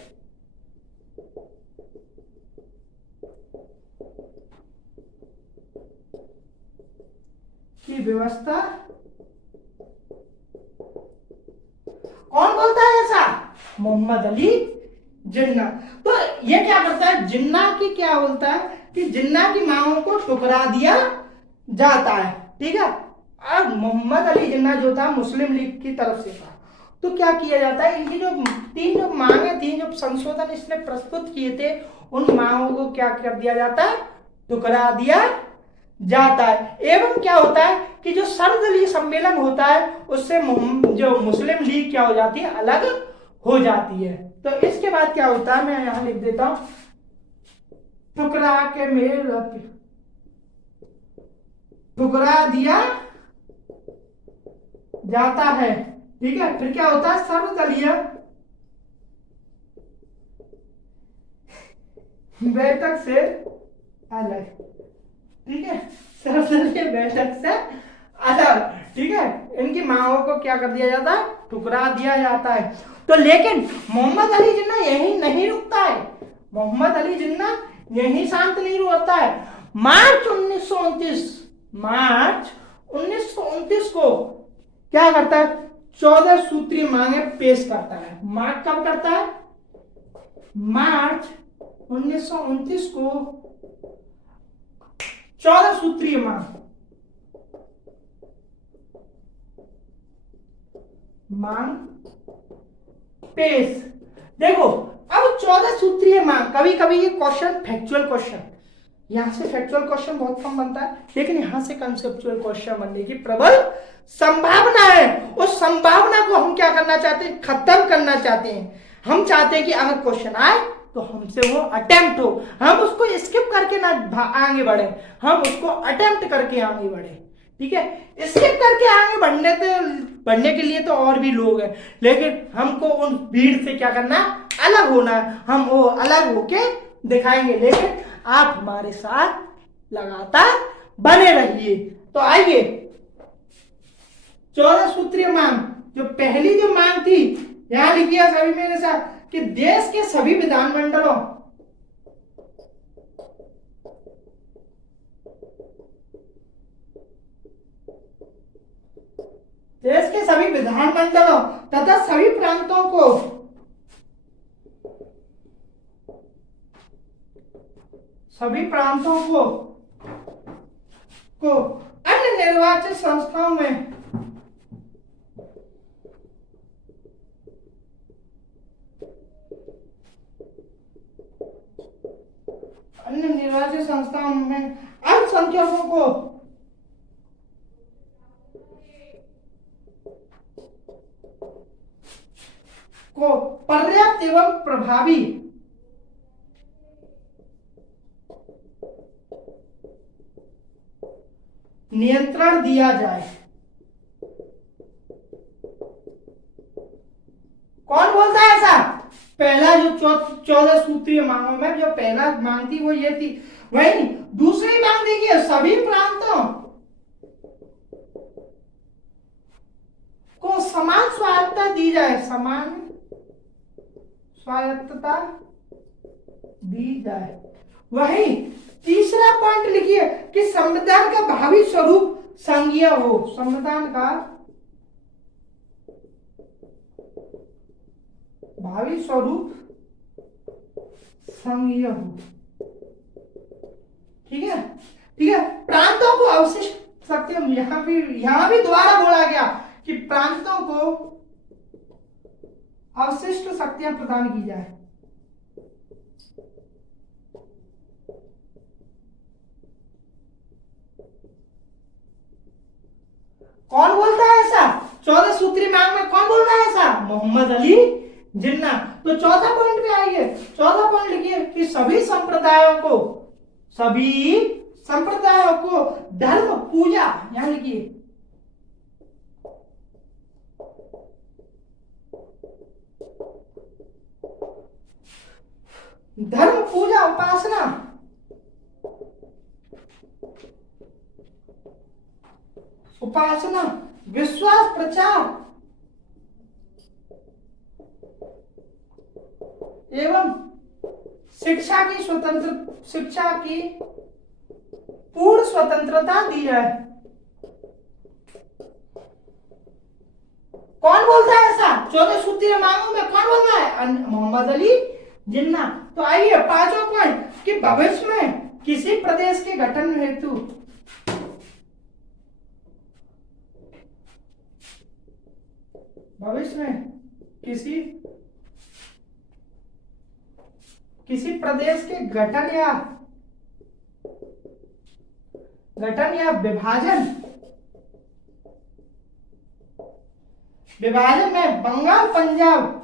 की व्यवस्था कौन बोलता है ऐसा? मोहम्मद अली जिन्ना। तो ये क्या करता है, जिन्ना की क्या बोलता है कि जिन्ना की मांगों को ठुकरा दिया जाता है, ठीक है। और मोहम्मद अली जिन्ना जो था मुस्लिम लीग की तरफ से था, तो क्या किया जाता है, इनकी जो 3 मांगे थी, जो संशोधन इसने प्रस्तुत किए थे, उन मांगों को क्या कर दिया जाता है? ठुकरा दिया जाता है। एवं क्या होता है कि जो सर्वदलीय सम्मेलन होता है, उससे जो मुस्लिम लीग क्या हो जाती है? अलग हो जाती है। तो इसके बाद क्या होता है, मैं यहां लिख देता हूं, ठुकरा दिया जाता है, ठीक है। फिर क्या होता है? सर्वदलीय बैठक से अलग, ठीक है, सर्वदलीय बैठक से अलग, ठीक है। इनकी मांगों को क्या कर दिया जाता है? ठुकरा दिया जाता है। तो लेकिन मोहम्मद अली जिन्ना यही नहीं रुकता है, मोहम्मद अली जिन्ना यही शांत नहीं होता है, मार्च 1929, मार्च 1929 को क्या करता है, 14 सूत्रीय मांगे पेश करता है। मार्च कब करता है, मार्च 1929 को 14 सूत्रीय मांग पेश। देखो अब 14 सूत्रीय मांग, कभी कभी ये क्वेश्चन फैक्चुअल क्वेश्चन, यहां से फैक्चुअल क्वेश्चन बहुत कम बनता है, लेकिन यहां से कंसेप्चुअल क्वेश्चन बनने की प्रबल संभावना है। उस संभावना को हम क्या करना चाहते हैं, खत्म करना चाहते हैं। हम चाहते हैं कि अगर क्वेश्चन आए तो हमसे वो अटेम्प्ट हो, हम उसको स्किप करके ना आगे बढ़े, हम उसको अटेम्प्ट करके आगे बढ़े। ठीक है, स्किप करके आगे बढ़ने के लिए तो और भी लोग हैं, लेकिन हमको उन भीड़ से क्या करना, अलग होना है। हम वो अलग होके दिखाएंगे, लेकिन आप हमारे साथ लगातार बने रहिए। तो आइए 14 सूत्रीय मांग, जो पहली जो मांग थी, यहां लिखिए सभी मेरे साथ कि देश के सभी विधानमंडलों, देश के सभी विधानमंडलों तथा सभी प्रांतों को अन्य निर्वाचित संस्थाओं में अल्पसंख्यकों को पर्याप्त एवं प्रभावी नियंत्रण दिया जाए। कौन बोलता है ऐसा? पहला जो 14 सूत्रीय मांगों में जो पहला मांग थी वो ये थी। वही दूसरी मांग देखिए, सभी प्रांतों को समान स्वायत्तता दी जाए, समान स्वायत्तता दी जाए। वही तीसरा पॉइंट लिखिए कि संविधान का भावी स्वरूप संघीय हो, संविधान का भावी स्वरूप संघीय हो। ठीक है, ठीक है। प्रांतों को अवशिष्ट शक्तियां, यहां भी दोबारा बोला गया कि प्रांतों को अवशिष्ट शक्तियां प्रदान की जाए। कौन बोलता है ऐसा? 14 सूत्रीय मांग में कौन बोल रहा है ऐसा? मोहम्मद अली जिन्ना। तो चौथा पॉइंट पे आइए, चौथा पॉइंट लिखिए कि सभी संप्रदायों को धर्म पूजा, यहां लिखिए धर्म पूजा उपासना विश्वास प्रचार एवं शिक्षा की पूर्ण स्वतंत्रता दी जाए। कौन बोलता है ऐसा? 14 सूत्रीय मांगों में कौन बोल रहा है? मोहम्मद अली जिन्ना। तो आइए पांचवा पॉइंट कि भविष्य में किसी प्रदेश के गठन हेतु किसी प्रदेश के गठन या विभाजन में बंगाल, पंजाब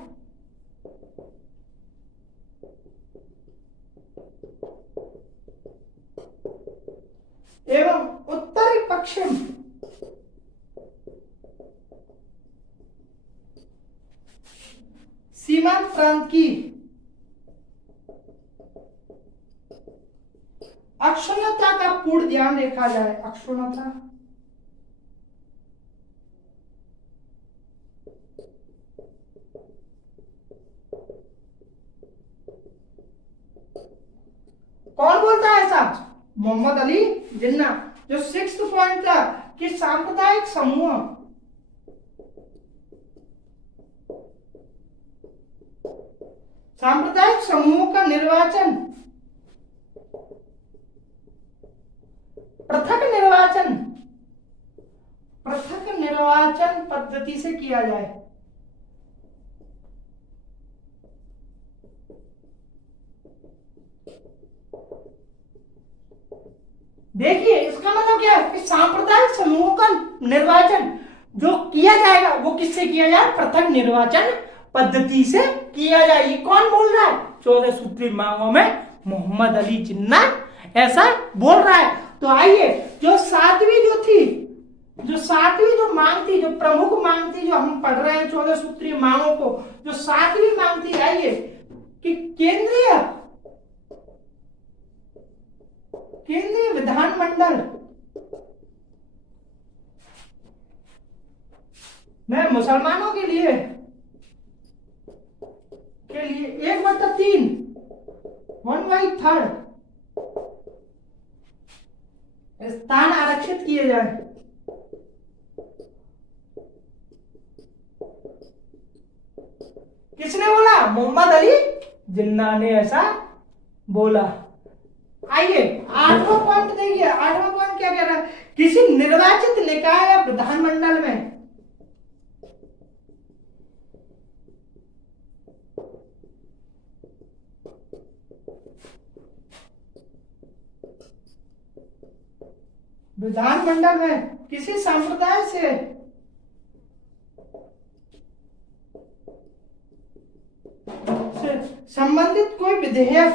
एवं उत्तरी पश्चिम सीमांत प्रांत की अक्षुण्णता का पूर्ण ध्यान रखा जाए। अक्षुण्णता कौन बोलता है ऐसा? मोहम्मद जिन्ना। जो 6th पॉइंट था कि सांप्रदायिक समूह, सांप्रदायिक समूहों का निर्वाचन पृथक निर्वाचन पद्धति से किया जाए। देखिए इसका मतलब क्या है कि सांप्रदायिक समूहों का निर्वाचन जो किया जाएगा वो किससे किया जाए? पृथक निर्वाचन पद्धति से किया जाए। ये कौन बोल रहा है? 14 सूत्री मांगों में मोहम्मद अली जिन्ना ऐसा बोल रहा है। तो आइए जो सातवीं जो मांग थी, जो प्रमुख मांग थी, जो हम पढ़ रहे हैं 14 सूत्रीय मांगों को, जो सातवीं मांग थी, आइए कि केंद्रीय विधानमंडल में मुसलमानों के लिए 1/3 1/3 स्थान आरक्षित किए जाए। किसने बोला? मोहम्मद अली जिन्ना ने ऐसा बोला। आइए 8वां पॉइंट देखिए। 8वां पॉइंट क्या कह रहा है? किसी निर्वाचित निकाय या विधानमंडल में किसी संप्रदाय से संबंधित कोई विधेयक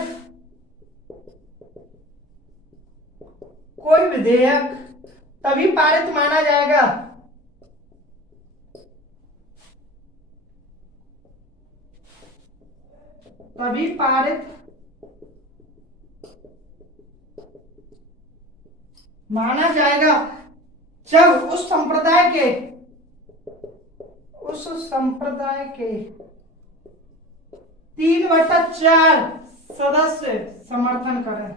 तभी पारित माना जाएगा जब उस संप्रदाय के 3/4 सदस्य समर्थन करें।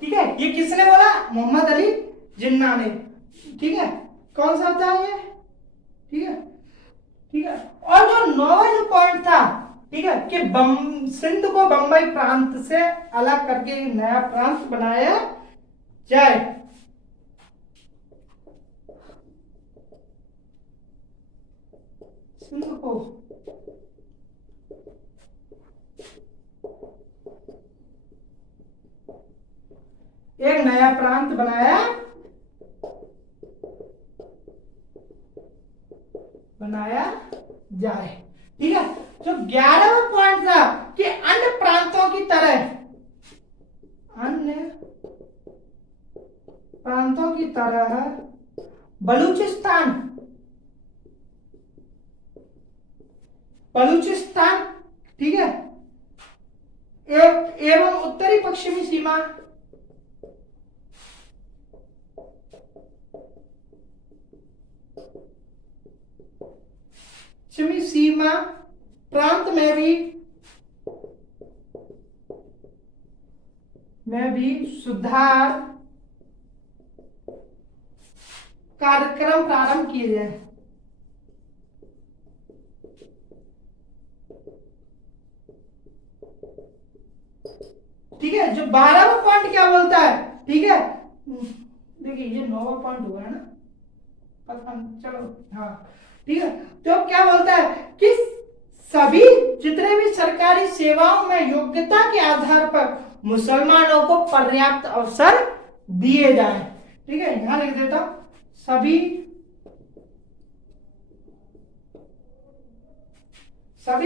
ठीक है, ये किसने बोला? मोहम्मद अली जिन्ना ने। ठीक है, कौन सा होता है ये? ठीक है। और जो 9वां जो पॉइंट था, ठीक है, कि सिंध को बंबई प्रांत से अलग करके नया प्रांत बनाया जाए। सिंध को एक नया प्रांत बनाया जाए। ठीक है, जो 11वां पॉइंट था कि अन्य प्रांतों की तरह बलूचिस्तान, ठीक है, एवं उत्तरी पश्चिमी सीमा प्रांत में भी सुधार कार्यक्रम प्रारंभ किए जाए। ठीक है, जो 12वां पॉइंट क्या बोलता है? ठीक है, देखिए ये 9वां पॉइंट हुआ है ना, चलो हाँ, ठीक है। तो क्या बोलता है कि सभी जितने भी सरकारी सेवाओं में योग्यता के आधार पर मुसलमानों को पर्याप्त अवसर दिए जाएं। ठीक है, यहां लिख देता हूं, सभी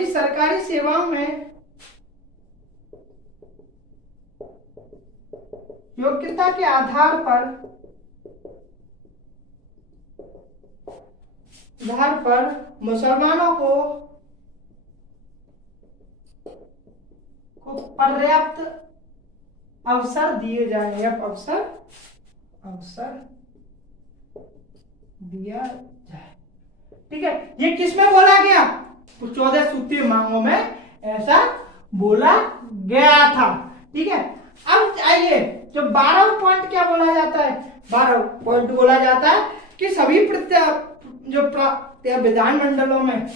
सरकारी सेवाओं में योग्यता के आधार पर मुसलमानों को पर्याप्त अवसर दिए जाए या अवसर दिया जाए। ठीक है, ये किसमें बोला गया? 14 सूत्रीय मांगों में ऐसा बोला गया था। ठीक है, अब आइए जो 12वां पॉइंट क्या बोला जाता है, 12वां पॉइंट बोला जाता है कि सभी विधानमंडलों में,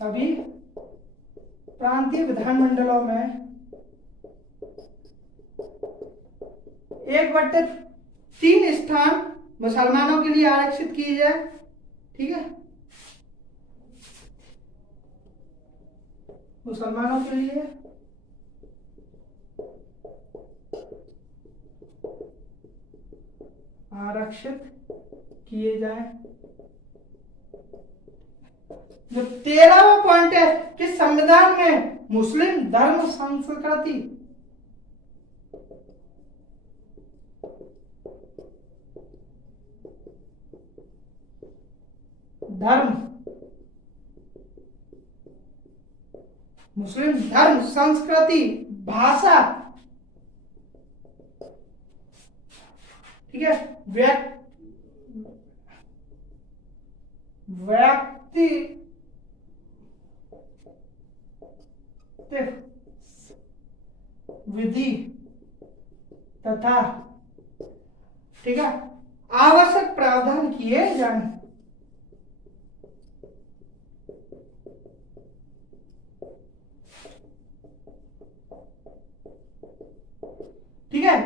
सभी प्रांतीय विधानमंडलों में 1/3 स्थान मुसलमानों के लिए आरक्षित किए जाए। ठीक है, मुसलमानों के लिए आरक्षित किए जाए। जो 13वां पॉइंट है कि संविधान में मुस्लिम धर्म संस्कृति मुस्लिम धर्म संस्कृति भाषा, ठीक है, व्यक्ति विधि तथा, ठीक है, आवश्यक प्रावधान किए जाएं। ठीक है,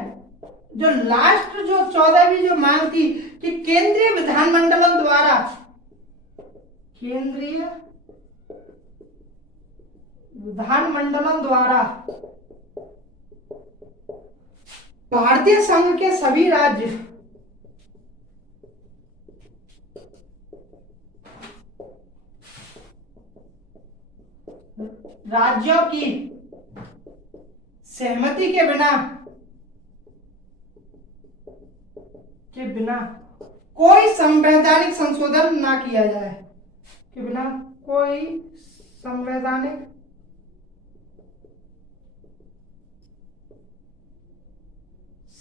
जो लास्ट जो 14वीं जो मांग थी कि केंद्रीय विधानमंडलों द्वारा, केंद्रीय विधानमंडलों द्वारा भारतीय संघ के सभी राज्यों की सहमति के बिना कोई संवैधानिक संशोधन ना किया जाए, के बिना कोई संवैधानिक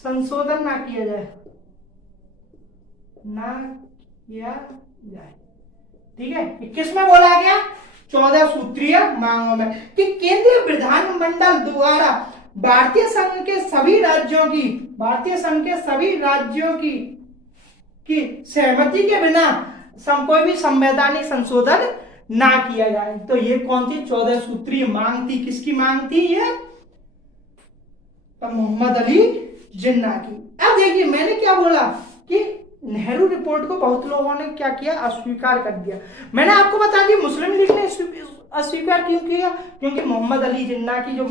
संशोधन ना किया जाए। ठीक है, किसमें बोला गया, 14 सूत्रीय मांगों में, कि केंद्रीय विधानमंडल द्वारा भारतीय संघ के सभी राज्यों की सहमति के बिना कोई भी संवैधानिक संशोधन ना किया जाए। तो ये कौन सी 14 सूत्रीय मांग थी, किसकी मांग थी ये, तो मोहम्मद अली जिन्ना की। अब देखिए मैंने क्या बोला कि नेहरू रिपोर्ट को बहुत लोगों ने क्या किया, अस्वीकार कर दिया। मैंने आपको बता दिया मुस्लिम लीग ने अस्वीकार क्यों किया, क्योंकि मोहम्मद अली जिन्ना की जो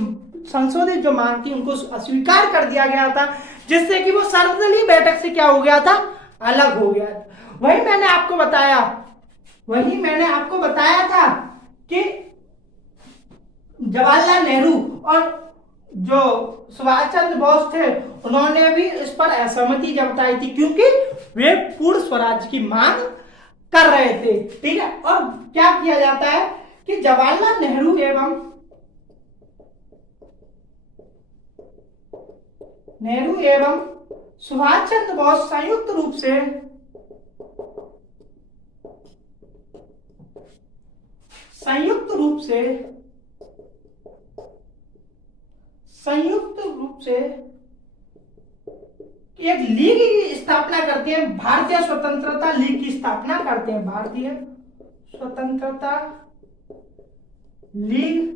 संशोधित जो मांग थी उनको अस्वीकार कर दिया गया था, जिससे कि वो सर्वदलीय बैठक से क्या हो गया था, अलग हो गया था। वही मैंने आपको बताया था कि जवाहरलाल नेहरू और जो सुभाष चंद्र बोस थे उन्होंने भी इस पर असहमति जताई थी, क्योंकि वे पूर्ण स्वराज की मांग कर रहे थे। ठीक है, और क्या किया जाता है कि जवाहरलाल नेहरू एवं सुभाष चंद्र बोस संयुक्त रूप से एक लीग की स्थापना करते हैं, भारतीय स्वतंत्रता लीग की स्थापना करते हैं, भारतीय स्वतंत्रता लीग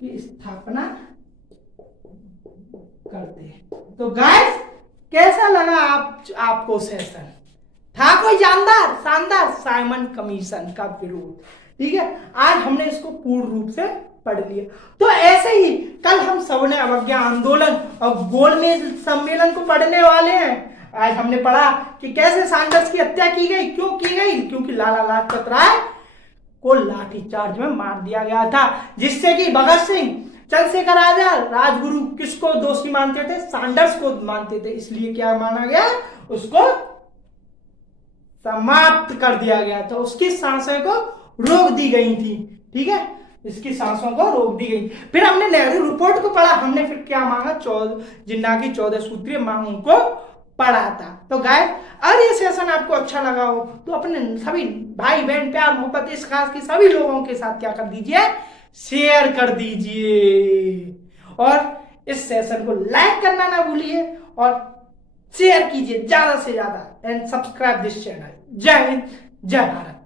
की स्थापना करते हैं। तो गाइस कैसा लगा आपको सेशन, था कोई शानदार साइमन कमीशन का विरोध। ठीक है, आज हमने इसको पूर्ण रूप से पढ़ लिया। तो ऐसे ही कल हम सबने अवज्ञा आंदोलन और गोलमेज सम्मेलन को पढ़ने वाले हैं। आज हमने पढ़ा कि कैसे सैंडर्स की हत्या की गई, क्यों की गई, क्योंकि लाला लाजपत राय को लाठीचार्ज में मार दिया गया था, जिससे कि भगत सिंह, चंद्रशेखर आजाद, राजगुरु किसको दोषी मानते थे, सैंडर्स को मानते थे, इसलिए क्या माना गया, उसको समाप्त कर दिया गया था, उसकी सांसें को रोक दी गई थी। ठीक है, इसकी सांसों को रोक दी गई। फिर हमने नेहरू रिपोर्ट को पढ़ा, हमने फिर क्या मांगा, जिन्ना की 14 सूत्रीय मांगों को पढ़ा था। तो गाइस अगर ये सेशन आपको अच्छा लगा हो तो अपने सभी भाई बहन प्यार मोहब्बत इस खास के सभी लोगों के साथ क्या कर दीजिए, शेयर कर दीजिए और इस सेशन को लाइक करना ना भूलिए और शेयर कीजिए ज्यादा से ज्यादा एंड सब्सक्राइब दिस चैनल। जय हिंद, जय भारत।